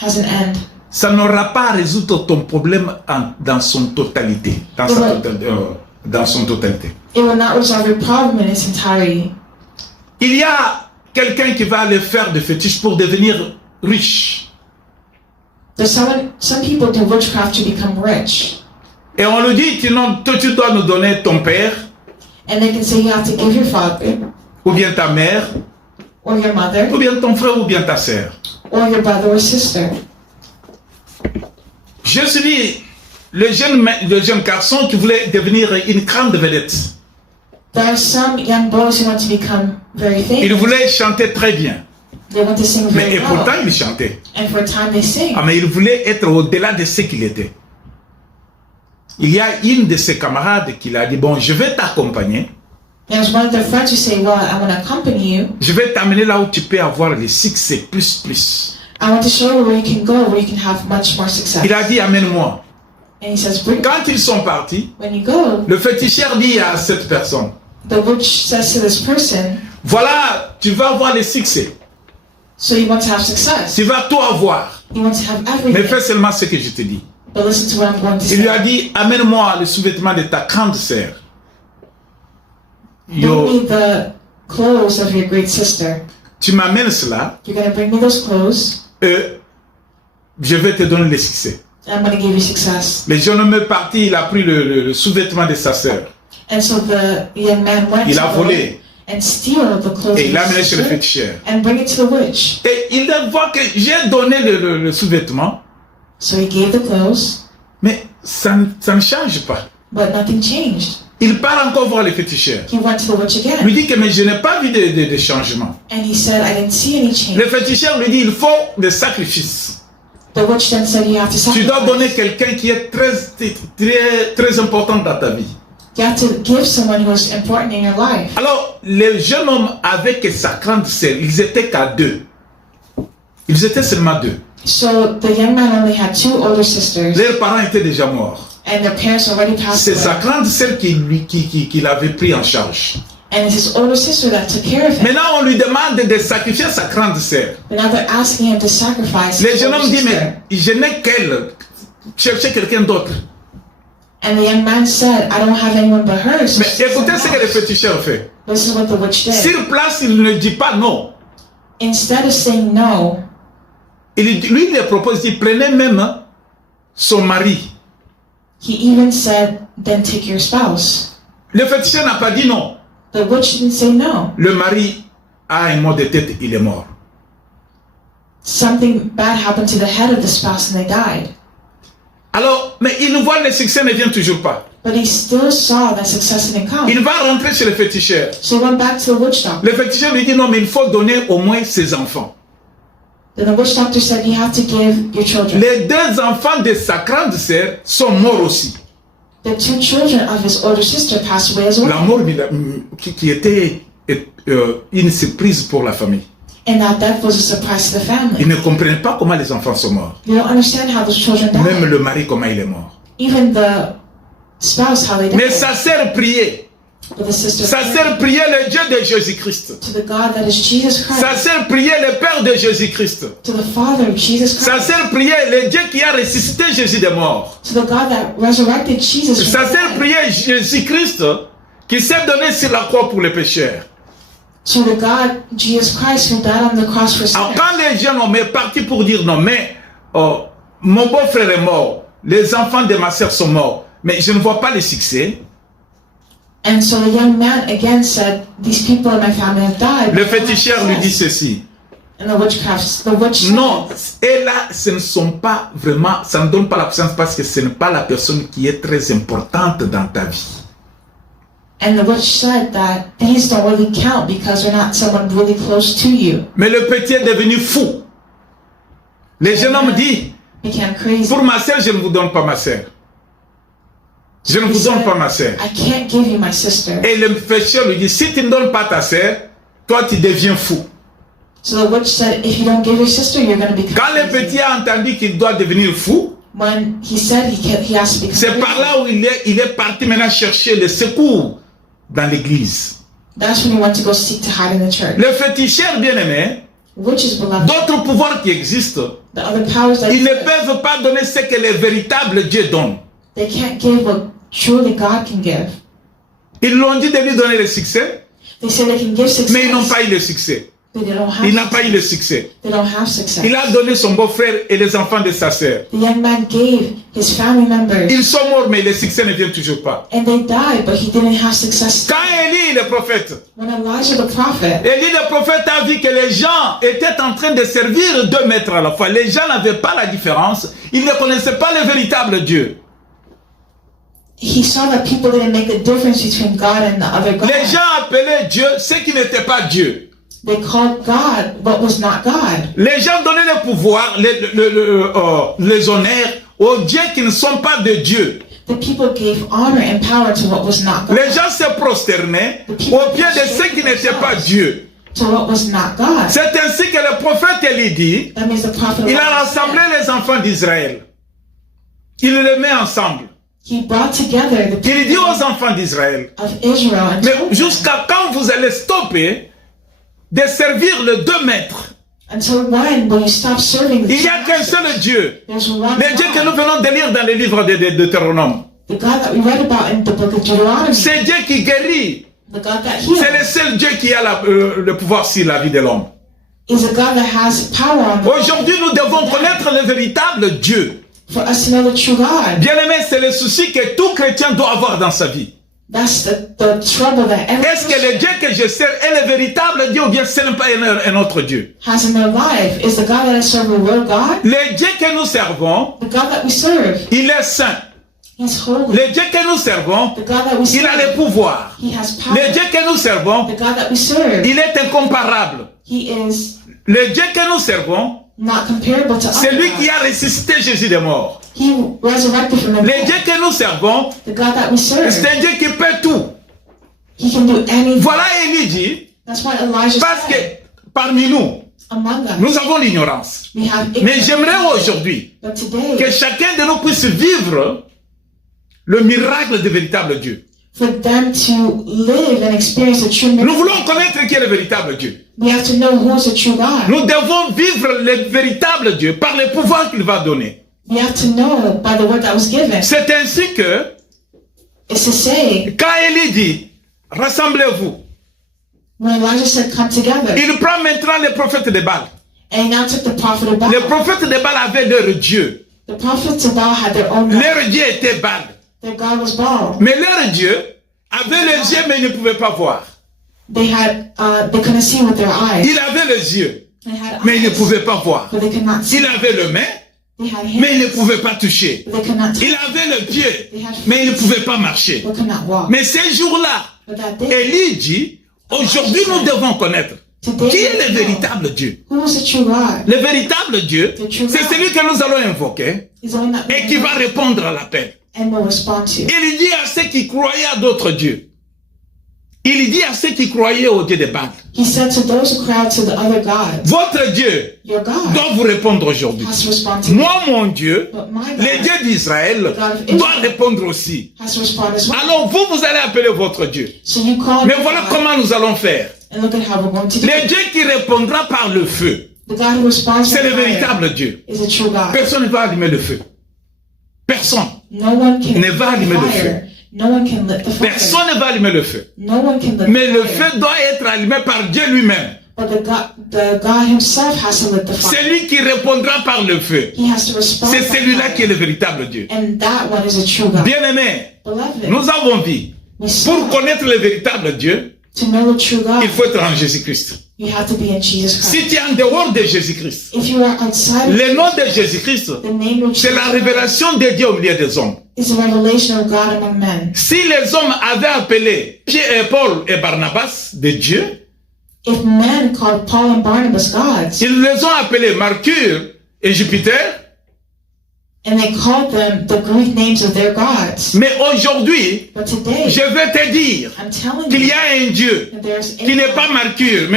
has an end. Ça n'aura pas à résoudre ton problème dans son totalité. Dans son totalité. It will not resolve your problem in its entirety. Il y a quelqu'un qui va aller faire des fétiches pour devenir riche. There's some people do witchcraft to become rich. Et on lui dit, toi, tu dois nous donner ton père, And they can say you have to give your father, ou bien ta mère, or your mother, ou bien ton frère, ou bien ta sœur. or your brother or sister. Je suis le jeune garçon qui voulait devenir une grande vedette. There are some young boys who want to become very Il famous. voulait chanter très bien. They want to sing Mais very et pourtant, well. il chantait. And for a time they sing. Ah, mais il voulait être au-delà de ce qu'il était. Il y a une de ses camarades qui l'a dit, bon, je vais t'accompagner. There's one of their friends who say, well, I want to accompany you. Je vais t'amener là où tu peux avoir le succès plus. I want to show you where you can go, where you can have much more success. Il a dit, amène-moi. And he says, bring. Quand ils sont partis, When you go, le féticheur dit à cette personne, the witch says to this person, voilà, tu vas avoir le succès. so you want to have success. Tu vas tout avoir. You want to have Mais everything. fais seulement ce que je te dis. But listen to what I'm going to Il lui a say. dit, amène-moi le sous-vêtement de ta grande sœur. Bring Yo, me the clothes of your great sister. tu m'amènes cela, You're going to bring me those clothes, je vais te donner le succès. and I'm going to give you success. Le jeune homme est parti, il a pris le sous-vêtement de sa sœur. And so the young man went Il to a go volé and steal the clothes et of il l'a his amené chez le sister féticheur. and bring it to the witch. Et il voit que j'ai donné le sous-vêtement, So he gave the clothes, mais ça ne change pas. but nothing changed. Il part encore voir le féticheur. He went to the witch Il again, lui dit que mais je n'ai pas vu de changement. and he said, I didn't see any change. Le féticheur lui dit il faut des sacrifices. The witch then said, you have to Tu dois donner sacrifice. quelqu'un qui est très important dans ta vie. You have to give someone who is important in your life. Alors, les jeunes hommes avec sa grande sœur, ils étaient qu'à 2. Ils étaient seulement 2. So the young man only had 2 older sisters, Leurs parents étaient déjà morts. and their parents already passed C'est sa away. grande sœur qui l'avait pris en charge. And it's his older sister that took care of him. Maintenant, on lui demande de sacrifier sa grande sœur. But now they're asking him to sacrifice Les his jeunes older hommes disent, sister. mais je n'ai qu'elle. Cherchez quelqu'un d'autre. And the young man said, I don't have anyone but her. So Mais she said, écoutez ce que le "No." féticheur fait. This is what the witch did. Sur place, il ne dit pas non. Instead of saying no, Lui, il les propose, il dit, prenez même son mari. he even said, then take your spouse. Le féticheur n'a pas dit non. The witch didn't say no. Le mari a un mot de tête, il est mort. Something bad happened to the head of the spouse and they died. Alors, mais il nous voit, le succès ne vient toujours pas. But he still saw that success didn't come. Il va rentrer chez le féticheur. So he went back to the witch doctor. Le féticheur lui dit non, mais il faut donner au moins ses enfants. Then the witch doctor said, you have to give your children. Les 2 enfants de sa grande sœur sont morts aussi. The 2 children of his older sister passed away as well. La mort qui était une surprise pour la famille. And that death was a surprise to the Ils family. ne comprennent pas comment les enfants sont morts. They don't understand how those children Même died. le mari, comment il est mort. Even the spouse, how they Mais died. sa sœur priait. But the sister Sa prayed sœur priait le Dieu de Jésus-Christ. to the God that is Jesus Sa Christ, sœur priait le Père de Jésus-Christ. to the Father of Jesus Sa Christ, sœur priait le Dieu qui a ressuscité Jésus des morts. to the God that resurrected Jesus Sa from the sœur dead, priait Jésus-Christ qui s'est donné sur la croix pour les pécheurs. to the God, Jesus Christ, who died on the cross for Alors sinners. quand les gens ont parti pour dire non, mais mon beau-frère est mort, les enfants de ma sœur sont morts, mais je ne vois pas le succès. And so the young man again said, these people in my family have died. Le but I don't have féticheur lui dit success." ceci. And the witch said, Non, et là, ce ne sont pas vraiment, ça ne donne pas la puissance parce que ce n'est pas la personne qui est très importante dans ta vie. and the witch said that these don't really count because they're not someone really close to you. Mais le petit est devenu fou. Les jeunes hommes disent, Became crazy. pour ma sœur, je ne vous donne pas ma sœur. Je ne He vous donne said, pas ma sœur. I can't give you my sister. Et le féticheur lui dit, si tu ne donnes pas ta sœur, toi tu deviens fou. So the witch said, if you don't give your sister, you're going to become Quand le crazy. petit a entendu qu'il doit devenir fou, When he said he has to become c'est par crazy, là où il est parti maintenant chercher le secours dans l'église. that's when he went to go seek to hide in the church. Le féticheur bien-aimé, Witches, beloved, d'autres pouvoirs qui existent, the other powers that ils ne exist, peuvent pas donner ce que le véritable Dieu donne. they can't give what truly God can give. Ils l'ont dit de lui donner le succès, They say they can give success, mais ils n'ont pas eu le succès. but they don't have Il n'a pas eu le success. succès. They don't have success. Il a donné son beau-frère et les enfants de sa sœur. The young man gave his family members, Ils sont morts, mais le succès ne vient toujours pas. and they died, but he didn't have success. Quand Élie, le prophète, When Elijah the prophet, Élie le prophète a vu que les gens étaient en train de servir 2 maîtres à la fois. Les gens n'avaient pas la différence. Ils ne connaissaient pas le véritable Dieu. he saw that people didn't make the difference between God and the other God. Les gens appelaient Dieu ce qui n'était pas Dieu. They called God what was not God. Les gens donnaient le pouvoir, les honneurs aux dieux qui ne sont pas de Dieu. The people gave honor and power to what was not God, Les gens se prosternaient au pied de ce qui n'était pas Dieu. to what was not God. C'est ainsi que le prophète Élie dit, That means the prophet il a Elijah rassemblé said, les enfants d'Israël. Il les met ensemble. he brought together the Il dit people aux enfants d'Israël, of Israel and mais told them, jusqu'à quand vous allez stopper de servir le 2 maîtres? until when will you stop serving the Il n'y a qu'un seul Dieu. There's one Le Dieu que nous God, venons de lire dans le livre de Deutéronome. the God that we read about in the book of Deuteronomy, C'est Dieu qui guérit. the God that C'est le heals, seul Dieu qui a le pouvoir sur la vie de l'homme. is a God that has power on the Aujourd'hui, nous devons connaître le véritable Dieu. for us to know the true God. Bien-aimé, c'est le souci que tout chrétien doit avoir dans sa vie. That's the trouble that every Est-ce que le person Dieu que je sers est le véritable Dieu ou bien ce n'est pas un autre Dieu? has in their life. Is the God that I serve a real God? Le Dieu que nous servons, The God that we serve, il est saint. He's holy. Le Dieu que nous servons, The God that we il a serve, le pouvoir. He has power. Le Dieu que nous servons, The God that we serve, il est incomparable. He is Le Dieu que nous servons, not comparable to c'est other lui qui gods. a ressuscité Jésus des morts. He resurrected from the Le dead. Dieu que nous servons, The God that we serve, c'est un Dieu qui peut tout. He can do anything. Voilà Élie dit, That's why Elijah parce que said, parmi nous, among us, nous avons l'ignorance. we have Mais ignorance. j'aimerais aujourd'hui But que today, chacun de nous puisse vivre le miracle du véritable Dieu. for them to live and experience the true Nous miracle, voulons connaître qui est le véritable Dieu. we have to know who is the true God. Nous devons vivre le véritable Dieu par le pouvoir qu'il va donner. We have to know by the word that was given. C'est ainsi que, It's to say, quand Élie dit, rassemblez-vous, when Elijah said, come together, il prend maintenant les prophètes de Baal. and he now took the prophet of Baal. Les prophètes de Baal avaient leur Dieu. The prophets of Baal had their own God. Leur Dieu était Baal. Their God was Baal. Mais leur Dieu avait les yeux, mais il ne pouvait pas voir. They couldn't see with their eyes. Il avait les yeux, They had mais il ne eyes, pouvait pas voir. but they could not see. Il avait les mains, They had mais il ne hands, pouvait pas toucher. but they could not touch. Il avait le pied, mais il ne pouvait pas marcher. They could not walk. Mais ces jours-là, But that day, Élie dit, aujourd'hui nous devons connaître qui est le véritable Dieu. who is the true God? Le véritable Dieu, c'est celui que nous allons invoquer Is the one that et qui va répondre à l'appel. and will respond to. Il dit à ceux qui croyaient à d'autres dieux. Il dit à ceux qui croyaient au Dieu de Baal, He said to those who crowd to the other gods, votre Dieu your God doit vous répondre aujourd'hui. has to respond to you. Moi, mon Dieu, But my le God Dieu d'Israël, doit répondre aussi. has to respond as well. Alors vous allez appeler votre Dieu. So you call Mais your voilà God, comment nous allons faire. and look at how we're going to do Le it. Dieu qui répondra par le feu, The God who responds c'est by le fire véritable Dieu. is a true God. Personne ne va allumer le feu. Personne. No one can Ne va lit allumer the le fire. No one can lit the fire. Personne ne va allumer le feu. No one can lit Mais the le fire. feu doit être allumé par Dieu lui-même. But the God himself has to lit the fire. C'est lui qui répondra par le feu. He has to respond C'est by celui-là fire. qui est le véritable Dieu. And that one is a true God. Bien-aimés, Beloved, nous avons dit, we saw pour connaître le véritable Dieu, to know the true God, il faut être en Jésus-Christ. you have to be in Jesus Christ. Si tu es en dehors de Jésus-Christ, If you are outside of le nom de Jésus-Christ, the name of c'est Jesus la révélation de Dieu au milieu des hommes. is a revelation of God among men. Si les hommes avaient appelé Paul et Barnabas de Dieu, If men called Paul and Barnabas gods, ils les ont appelés Mercure et Jupiter, and they called them the Greek names of their gods, mais aujourd'hui, but today, je vais te dire I'm telling qu'il y you a un Dieu that there's qui n'est a pas Mercure,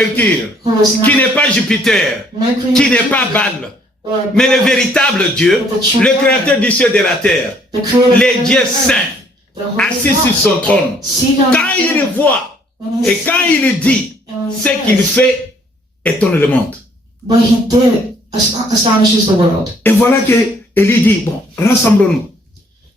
who is qui not n'est pas Jupiter, Mercury, qui n'est pas Baal, or mais le Baal, véritable Dieu, le créateur du ciel et de la terre, the creator of le heaven Dieu and earth, saint, the holy assis sur God, son trône. seated on Quand the il throne. voit When he et quand il dit, and when he ce says, qu'il fait étonne le monde. what he did astonishes the world. Et voilà que Élie dit, bon, rassemblons-nous.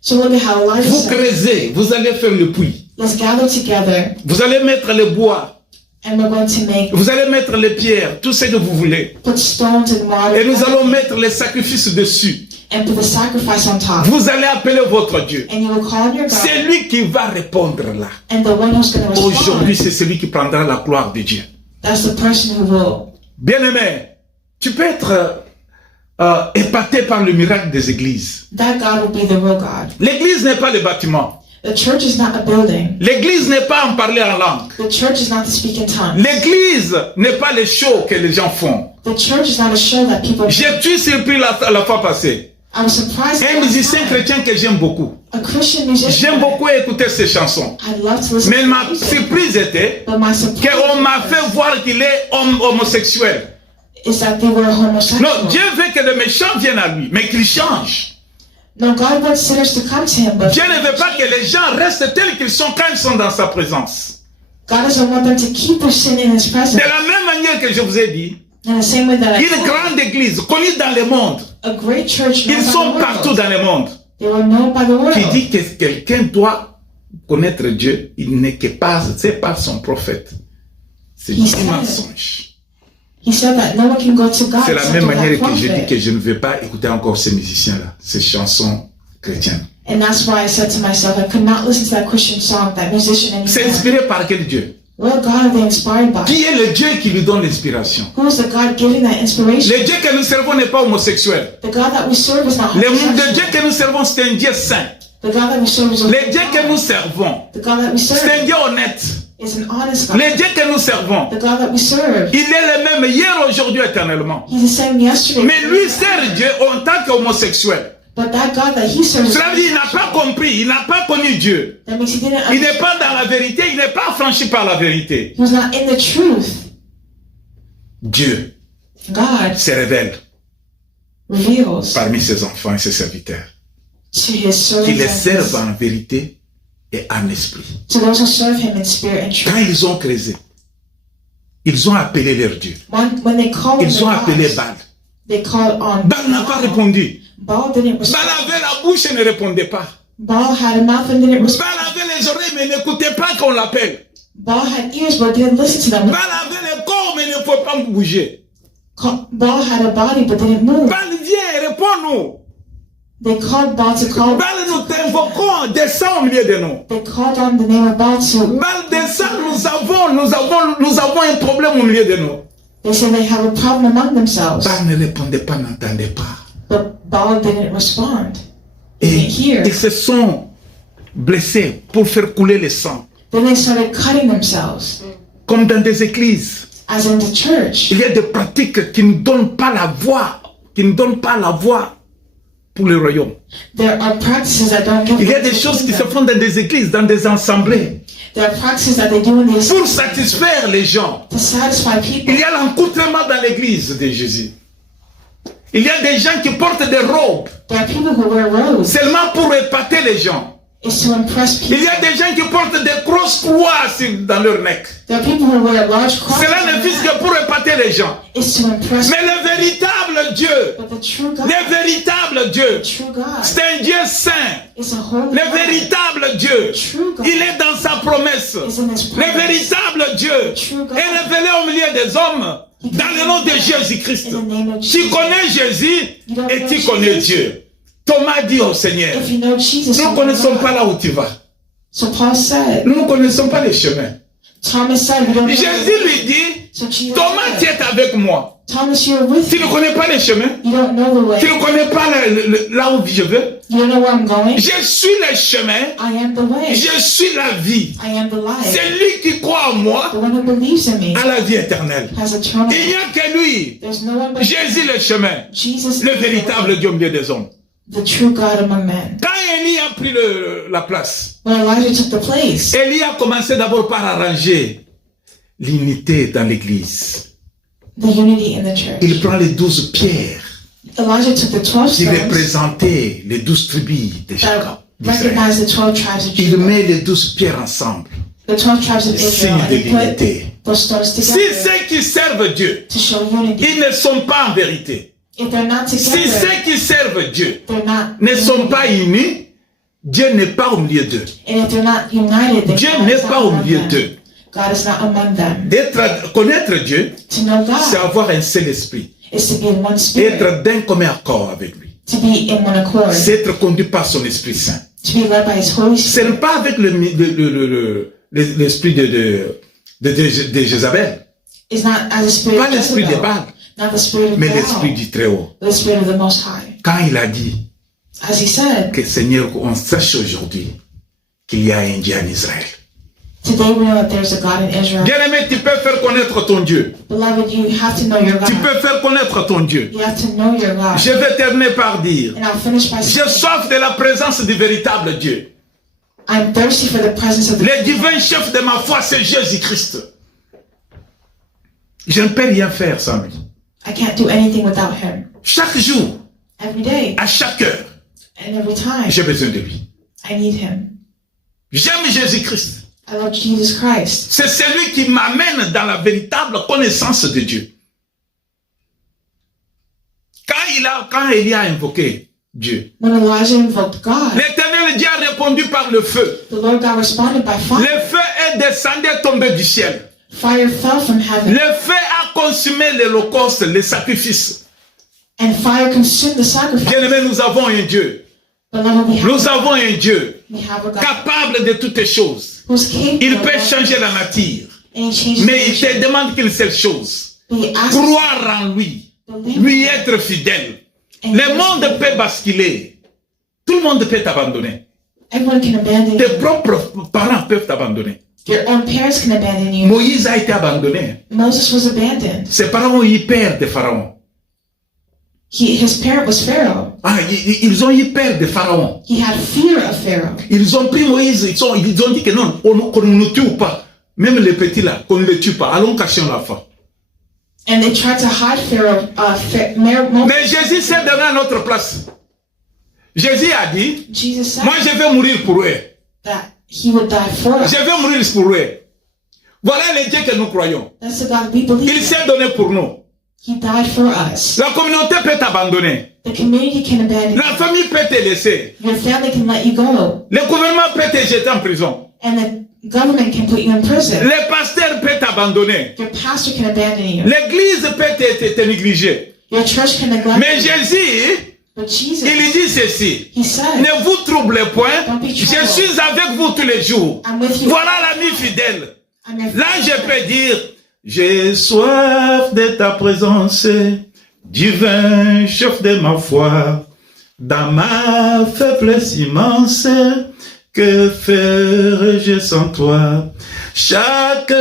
So look at how Elijah Vous said, creusez, vous allez faire le puits. let's gather together Vous allez mettre le bois, and we're going to vous allez mettre les pierres, tout ce que vous voulez. put stones and water Et nous allons mettre les sacrifices dessus. and put the sacrifice on top. Vous allez appeler votre Dieu. And you will call on your God, C'est lui qui va répondre là. and the one who's going to respond, Aujourd'hui, c'est celui qui prendra la gloire de Dieu. that's the person who will. Bien-aimé, tu peux être épaté par le miracle des églises. That God will be the real God. L'église n'est pas le bâtiment. The church is not a building. L'église n'est pas en parler en langue. The church is not to speak in tongues. L'église n'est pas les shows que les gens font. The church is not a show that people. Je suis surpris la fois passée. I was surprised. Un musicien chrétien que j'aime beaucoup. A Christian musician. J'aime beaucoup écouter ses chansons. I'd love to listen Mais to ma music, surprise était but my surprise qu'on m'a fait voir qu'il est homosexuel. is that they were homosexual. Non, Dieu veut que le méchant vienne à lui, mais qu'il change. No, God wants sinners to come to him, but Dieu ne veut pas que les gens restent tels qu'ils sont quand ils sont dans sa présence. God doesn't want them to keep their sin in His De presence. la même manière que je vous ai dit, In the same way that une grande église connue dans le monde, a great church known ils by sont the partout world. dans le monde, They were known by the world. qui dit que quelqu'un doit connaître Dieu, il n'est que pas, c'est pas son prophète. C'est He du said it. mensonge. He said that no one can go to God C'est la except même through that manière que je dis prophet. que je ne vais pas écouter encore ces musiciens-là, ces chansons chrétiennes. And that's why I said to myself, I could not listen to that Christian song, that musician C'est anymore. inspiré par quel Dieu? What God are they inspired by? Qui est le Dieu qui lui donne l'inspiration? Who is the God giving that inspiration? Le Dieu que nous servons n'est pas homosexuel. The God that we serve is not Le Dieu homosexual. que nous servons, c'est un Dieu saint. The God that we serve is a Le Dieu que nous servons, The God that we c'est serve un Dieu honnête. is an honest God. Le Dieu que nous servons, The God that we serve, il est le même hier, aujourd'hui, éternellement. He's the same yesterday. Mais lui sert Dieu en tant qu'homosexuel. But that God that he serves, Cela veut dire qu'il n'a pas compris, il n'a pas connu Dieu. that means he didn't Il n'est understand. pas dans la vérité, il n'est pas franchi par la vérité. He was not in the truth. Dieu God se révèle reveals parmi ses enfants et ses serviteurs. to his servants Qui les and servent en vérité et en esprit. to those who serve him in spirit and Quand truth. ils ont creusé, ils ont appelé leur Dieu. When they called on Ils ont their appelé gods, Baal. they called on Baal n'a pas répondu. Baal didn't Baal respond. avait la bouche et ne répondait pas. Baal had a mouth and didn't respond. Baal avait les oreilles mais n'écoutait pas qu'on l'appelle. Baal had ears but didn't listen to them. Baal avait le corps mais ne peut pas bouger. Baal had a body but didn't move. Baal vient, réponds-nous. They called Baal to call. Baal, nous t'invoquons, descends au milieu de nous. They called on the name of Baal to. Baal, descends, nous avons un problème au milieu de nous. They said they have a problem among themselves. Baal ne répondait pas, n'entendait pas. But Baal didn't respond. Et They didn't hear. ils se sont blessés pour faire couler le sang. Then they started cutting themselves, Comme dans des églises, as in the church. il y a des pratiques qui ne donnent pas la voix, pour le royaume. There are practices that don't give. Il y a des choses qui se font dans des églises, dans des assemblées, There are practices that they do in these pour satisfaire les gens. to satisfy people. Il y a l'encoutrement dans l'église de Jésus. Il y a des gens qui portent des robes There are people who wear robes. seulement pour épater les gens. It's to impress Il people. y a des gens qui portent des grosses croix dans leur neck. There are people who wear large crosses. Cela on ne their vise neck. que pour épater les gens. It's to impress. Mais le véritable Dieu, But the true God, le véritable Dieu, the true God, c'est un Dieu saint. is a holy Le God. véritable Dieu, True God il est dans sa promesse. is in His Le promise. véritable Dieu True God est révélé au milieu des hommes dans le nom de Jésus-Christ. in the name of Tu Jesus. connais Jésus You don't et know tu Jesus? connais Dieu. Thomas dit au Seigneur, If you know Jesus, nous you ne know connaissons God. pas là où tu vas. So Paul said, Nous ne connaissons pas les chemins. Thomas said, we don't know. Jésus lui dit, So Jesus Thomas, tu said, es avec moi. Thomas, you're with Tu me. ne connais pas les chemins. You don't know the way. Tu ne connais pas là où je vais. You don't know where I'm going. Je suis le chemin. I am the way. Je suis la vie. I am the life. C'est lui qui croit en moi The one who believes in me à la vie éternelle. has eternal Il n'y life. a que lui. There's no one but Jésus le chemin. Jesus, Le véritable Dieu au milieu des hommes. the true God among men. Quand Élie a pris la place, When Elijah took the place, Élie a commencé d'abord par arranger l'unité dans l'église. the unity in the church. Il prend les 12 pierres Elijah took the 12 qui stones représentaient les 12 tribus de Jacob. that d'Israël. recognize the 12 tribes of Il Judah. met les 12 pierres ensemble. The 12 tribes of Israel, Signe and de he put l'unité. those stones Si together ceux qui servent Dieu, to show unity. ils ne sont pas en vérité. If they're not Si together, ceux qui servent Dieu they're not ne sont united. pas unis, Dieu n'est pas au milieu d'eux. And if they're not united, then Dieu God n'est is pas not au among milieu them. d'eux. God is not among them. Connaître Dieu, To know c'est God avoir un seul esprit. is to be in one spirit, Être d'un commun accord avec lui. to be in one accord, C'est être conduit par son Esprit Saint. to be led by His Holy Ce Spirit. n'est pas avec l'esprit de Jézabel, It's not as a spirit pas of l'esprit de Jezebel, Baal, not the spirit of mais Baal, l'esprit du Très-Haut. but the spirit of the Most High. Quand il a dit As He said, que Seigneur, on sache aujourd'hui qu'il y a un Dieu en Israël. today we know that there's a God in Israel. Bien-aimé, tu peux faire connaître ton Dieu. Beloved, you have to know your Tu God. peux faire connaître ton Dieu. You have to know your God. Je vais terminer par dire, And I'll finish by j'ai saying, soif de la présence du véritable Dieu. I'm thirsty for the presence of the Le divin chef de ma foi, c'est Jésus-Christ. Je ne peux rien faire sans lui. I can't do anything without Him. Chaque jour, Every day à chaque heure, and every time, j'ai besoin de lui. I need Him. J'aime Jésus-Christ. I love Jesus Christ. C'est celui qui m'amène dans la véritable connaissance de Dieu. Quand Élie a invoqué Dieu, When Elijah invoked God, l'Éternel Dieu a répondu par le feu. the Lord God responded by fire. Le feu est descendu et tombé du ciel. Fire fell from heaven, Le feu a consumé l'holocauste, le sacrifice. and fire consumed the sacrifice. Bien-aimé, nous avons un Dieu. Beloved, Nous avons un Dieu we have a God capable de toutes choses. who's capable Il of peut all changer la nature. and He changes Mais il nature. te demande qu'une seule chose. But He asks us Croire en lui. to believe Lui être fidèle. and Le trust monde Him. peut basculer. Tout le monde peut t'abandonner. Everyone can abandon Tes you. propres parents peuvent t'abandonner. Your own parents can abandon you. Moïse a été abandonné. Moses was abandoned. Ses parents ont eu peur de Pharaon. His parent was Pharaoh. Ils ont eu peur de Pharaon. He had fear of Pharaoh. Ils ont pris Moïse, ils ont dit que non, qu'on ne nous tue pas. Même les petits là, qu'on ne les tue pas. Allons cacher l'enfant. And they tried to hide Pharaoh. Mais Jésus s'est donné à notre place. Jésus a dit, Jesus said moi je vais mourir pour eux. that he would die for us. Je vais mourir pour eux. Voilà le Dieu que nous croyons. That's the God we believe Il in. s'est donné pour nous. He died for us. La communauté peut t'abandonner. The community can abandon La you. famille peut te laisser. Your family can let you go. Le gouvernement peut te jeter en prison. And the government can put you in prison. Le pasteur peut t'abandonner. Your pastor can abandon you. L'église peut te négliger. Your church can neglect Mais you. Jésus, But Jesus, il dit ceci. he said, Ne vous troublez point. Don't be Je troubled. suis avec vous tous les jours. I'm with you. Voilà l'ami fidèle. I'm your Là, je peux dire, j'ai soif de ta présence, divin chef de ma foi, dans ma faiblesse immense, que ferais-je sans toi? Chaque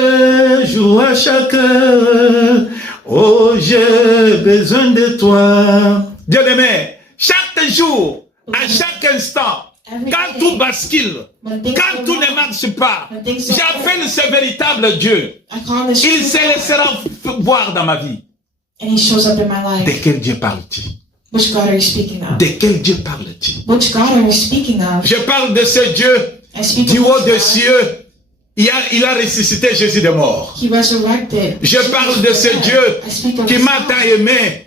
jour, à chaque heure, oh, j'ai besoin de toi. Bien-aimé, chaque jour, à chaque instant, quand tout bascule, quand tout ne marche pas, j'appelle ce véritable Dieu. I call this Il true se God, laissera voir dans ma vie. and he shows up in my De life. quel Dieu parles-tu? Which God are you speaking of? De quel Dieu parles-tu? Which God are you speaking of? Je parle de ce Dieu I speak du of haut this des God. cieux. Il a ressuscité Jésus des morts. He resurrected. Je parle de ce Dieu I speak of qui this m'a God. tant aimé.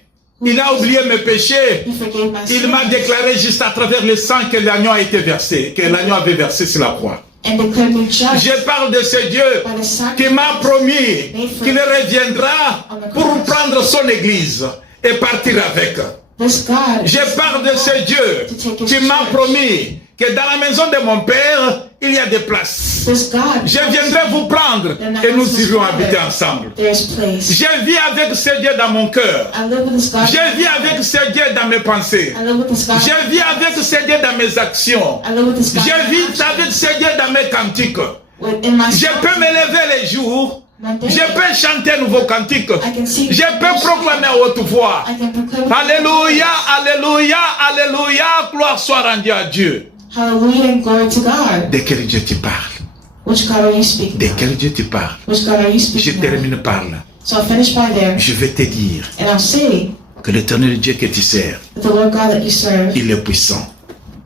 Il a oublié mes péchés. He forgave my Il m'a sins déclaré juste à travers le sang que l'agneau a été versé, que l'agneau avait versé sur la croix. and declared me just Je parle de ce Dieu by the qui sacrifice. m'a promis qu'il reviendra pour prendre son église et partir avec. This God. Je parle de ce Dieu qui m'a promis que dans la maison de mon Père, il y a des places. This God. Je viendrai vous prendre et nous irons habiter ensemble. There's place. Je vis avec ce Dieu dans mon cœur. I live with this God. Je vis avec ce Dieu dans mes pensées. I live with this God. Je vis avec ce Dieu dans mes actions. I live with this God. Je vis avec ce Dieu dans mes cantiques. In my Je peux me lever les jours. Je peux chanter un nouveau cantique. I can see. Je peux proclamer à haute voix. I can proclaim. Alléluia, alléluia, alléluia. Gloire soit rendue à Dieu. Hallelujah and glory to God. De quel Dieu tu parles? Which God are you speaking De of? quel Dieu tu parles? Which God are you Je speaking of? termine par là. So I'll finish by there, Je vais te dire and I'll say que l'éternel Dieu que tu sers, that the Lord God that you serve, il est puissant.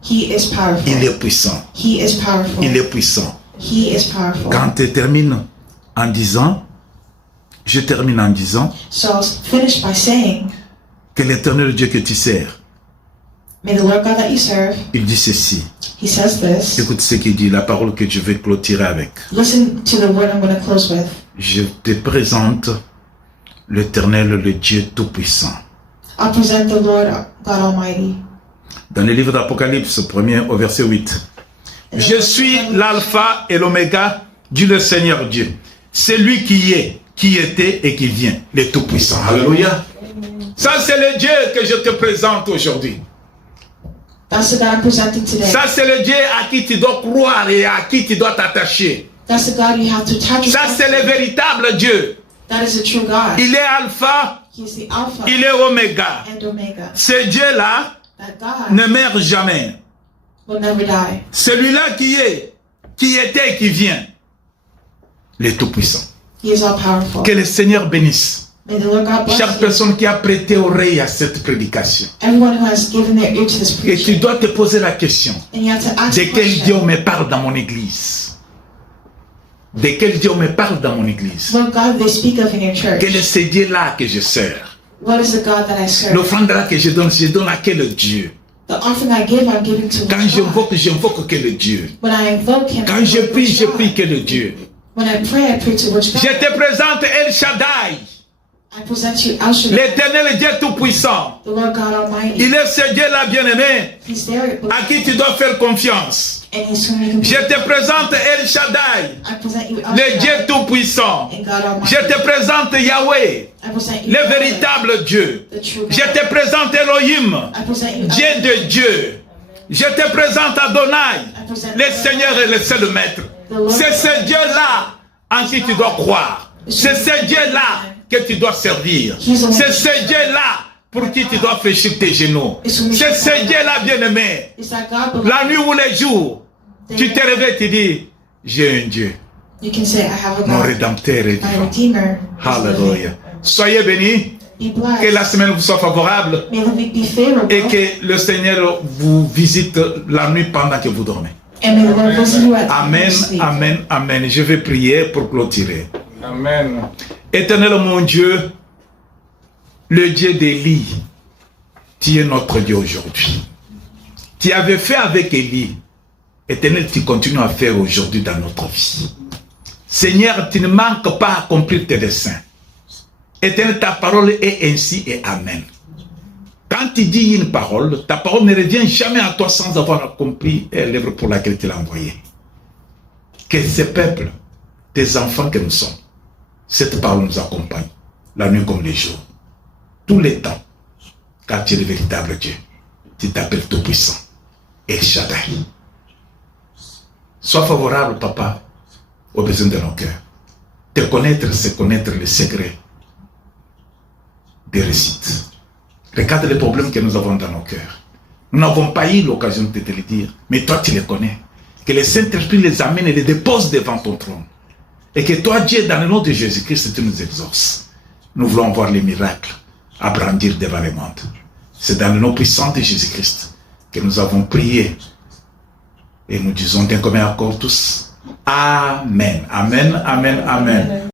He is powerful. Il est puissant. He is powerful. Il est puissant. He is powerful. Quand tu termines en disant, je termine en disant So I'll finish by saying, que l'éternel Dieu que tu sers, may the Lord God that you serve, il dit ceci. He says this. Écoute ce qu'il dit, la parole que je vais clôturer avec. Listen to the word I'm going to close with. Je te présente l'éternel, le Dieu Tout-Puissant. I'll present the Lord God Almighty. Dans le livre d'Apocalypse, 1er au verset 8. Je suis l'alpha et l'oméga, dit le Seigneur Dieu. C'est lui qui est, qui était et qui vient, le Tout-Puissant. Alléluia. Ça, c'est le Dieu que je te présente aujourd'hui. That's the God I'm presenting today. Ça, c'est le Dieu à qui tu dois croire et à qui tu dois t'attacher. That's the God you have to attach Ça, yourself c'est le to. véritable Dieu. That is the true God. Il est alpha, He's the Alpha il est oméga. and Omega. Ce Dieu-là That God ne meurt jamais. will never die. Celui-là qui est, qui était et qui vient, le Tout-Puissant. He is all powerful. Que le Seigneur bénisse May the Lord God bless chaque you. personne qui a prêté oreille à cette prédication. Everyone who has given their ear to this Et tu preaching. dois te poser la question, And you have to ask de the quel Dieu question, me parle dans mon église? De quel Dieu me parle dans mon église? what God they speak of in your church? Quel est ce Dieu-là que je sers? What is the God that I serve? L'offrande-là que je donne à quel Dieu? The offering I give, I'm giving to Quand which God? j'invoque quel Dieu? When I invoke Him, Quand je prie, which je God? prie quel Dieu? When I pray to which God? Je te présente El Shaddai, I present you El Shaddai, l'éternel Dieu Tout-Puissant. the Lord God Almighty. Il est ce Dieu-là, bien-aimé, He's there, à qui tu dois faire confiance. and He's whom you can Je te présente El Shaddai, I present you El le Shaddai Dieu Tout-Puissant. and God Almighty. Je te présente Yahweh, I present you le Yahweh, véritable Dieu. the true Je God. te présente Elohim, I present you Dieu El de Dieu. Je te présente Adonai, I present le Seigneur et le seul Maître. C'est ce Dieu-là en qui tu dois croire. C'est ce Dieu-là que tu dois servir. C'est ce Dieu-là pour qui tu dois fléchir tes genoux. C'est ce Dieu-là, bien-aimé. It's that God La belongs. nuit ou les jours, tu te réveilles, tu dis, j'ai un Dieu. You can say, I have a Mon God, rédempteur est my vivant. Redeemer. is Alléluia. living. Soyez bénis, Be que la blessed. semaine vous soit favorable May the week be favorable. et que le Seigneur vous visite la nuit pendant que vous dormez. And may the Lord visit you at Amen, sleep. amen, amen. Je vais prier pour clôturer. Amen. Éternel mon Dieu, le Dieu d'Élie, tu es notre Dieu aujourd'hui. Tu avais fait avec Élie, Éternel, tu continues à faire aujourd'hui dans notre vie. Seigneur, tu ne manques pas à accomplir tes desseins. Éternel, ta parole est ainsi et amen. Quand tu dis une parole, ta parole ne revient jamais à toi sans avoir accompli l'œuvre pour laquelle tu l'as envoyée. Que ce peuple, tes enfants que nous sommes, cette parole nous accompagne, la nuit comme les jours, tous les temps, car tu es le véritable Dieu. Tu t'appelles Tout-Puissant, El Shaddai. Sois favorable, Papa, aux besoins de nos cœurs. Te connaître, c'est connaître les secrets des réussites. Regarde les problèmes que nous avons dans nos cœurs. Nous n'avons pas eu l'occasion de te le dire, mais toi tu les connais. Que le Saint-Esprit les amène et les dépose devant ton trône. Et que toi, Dieu, dans le nom de Jésus-Christ, tu nous exauces. Nous voulons voir les miracles à brandir devant le monde. C'est dans le nom puissant de Jésus-Christ que nous avons prié. Et nous disons d'un commun accord tous. Amen, amen, amen, amen.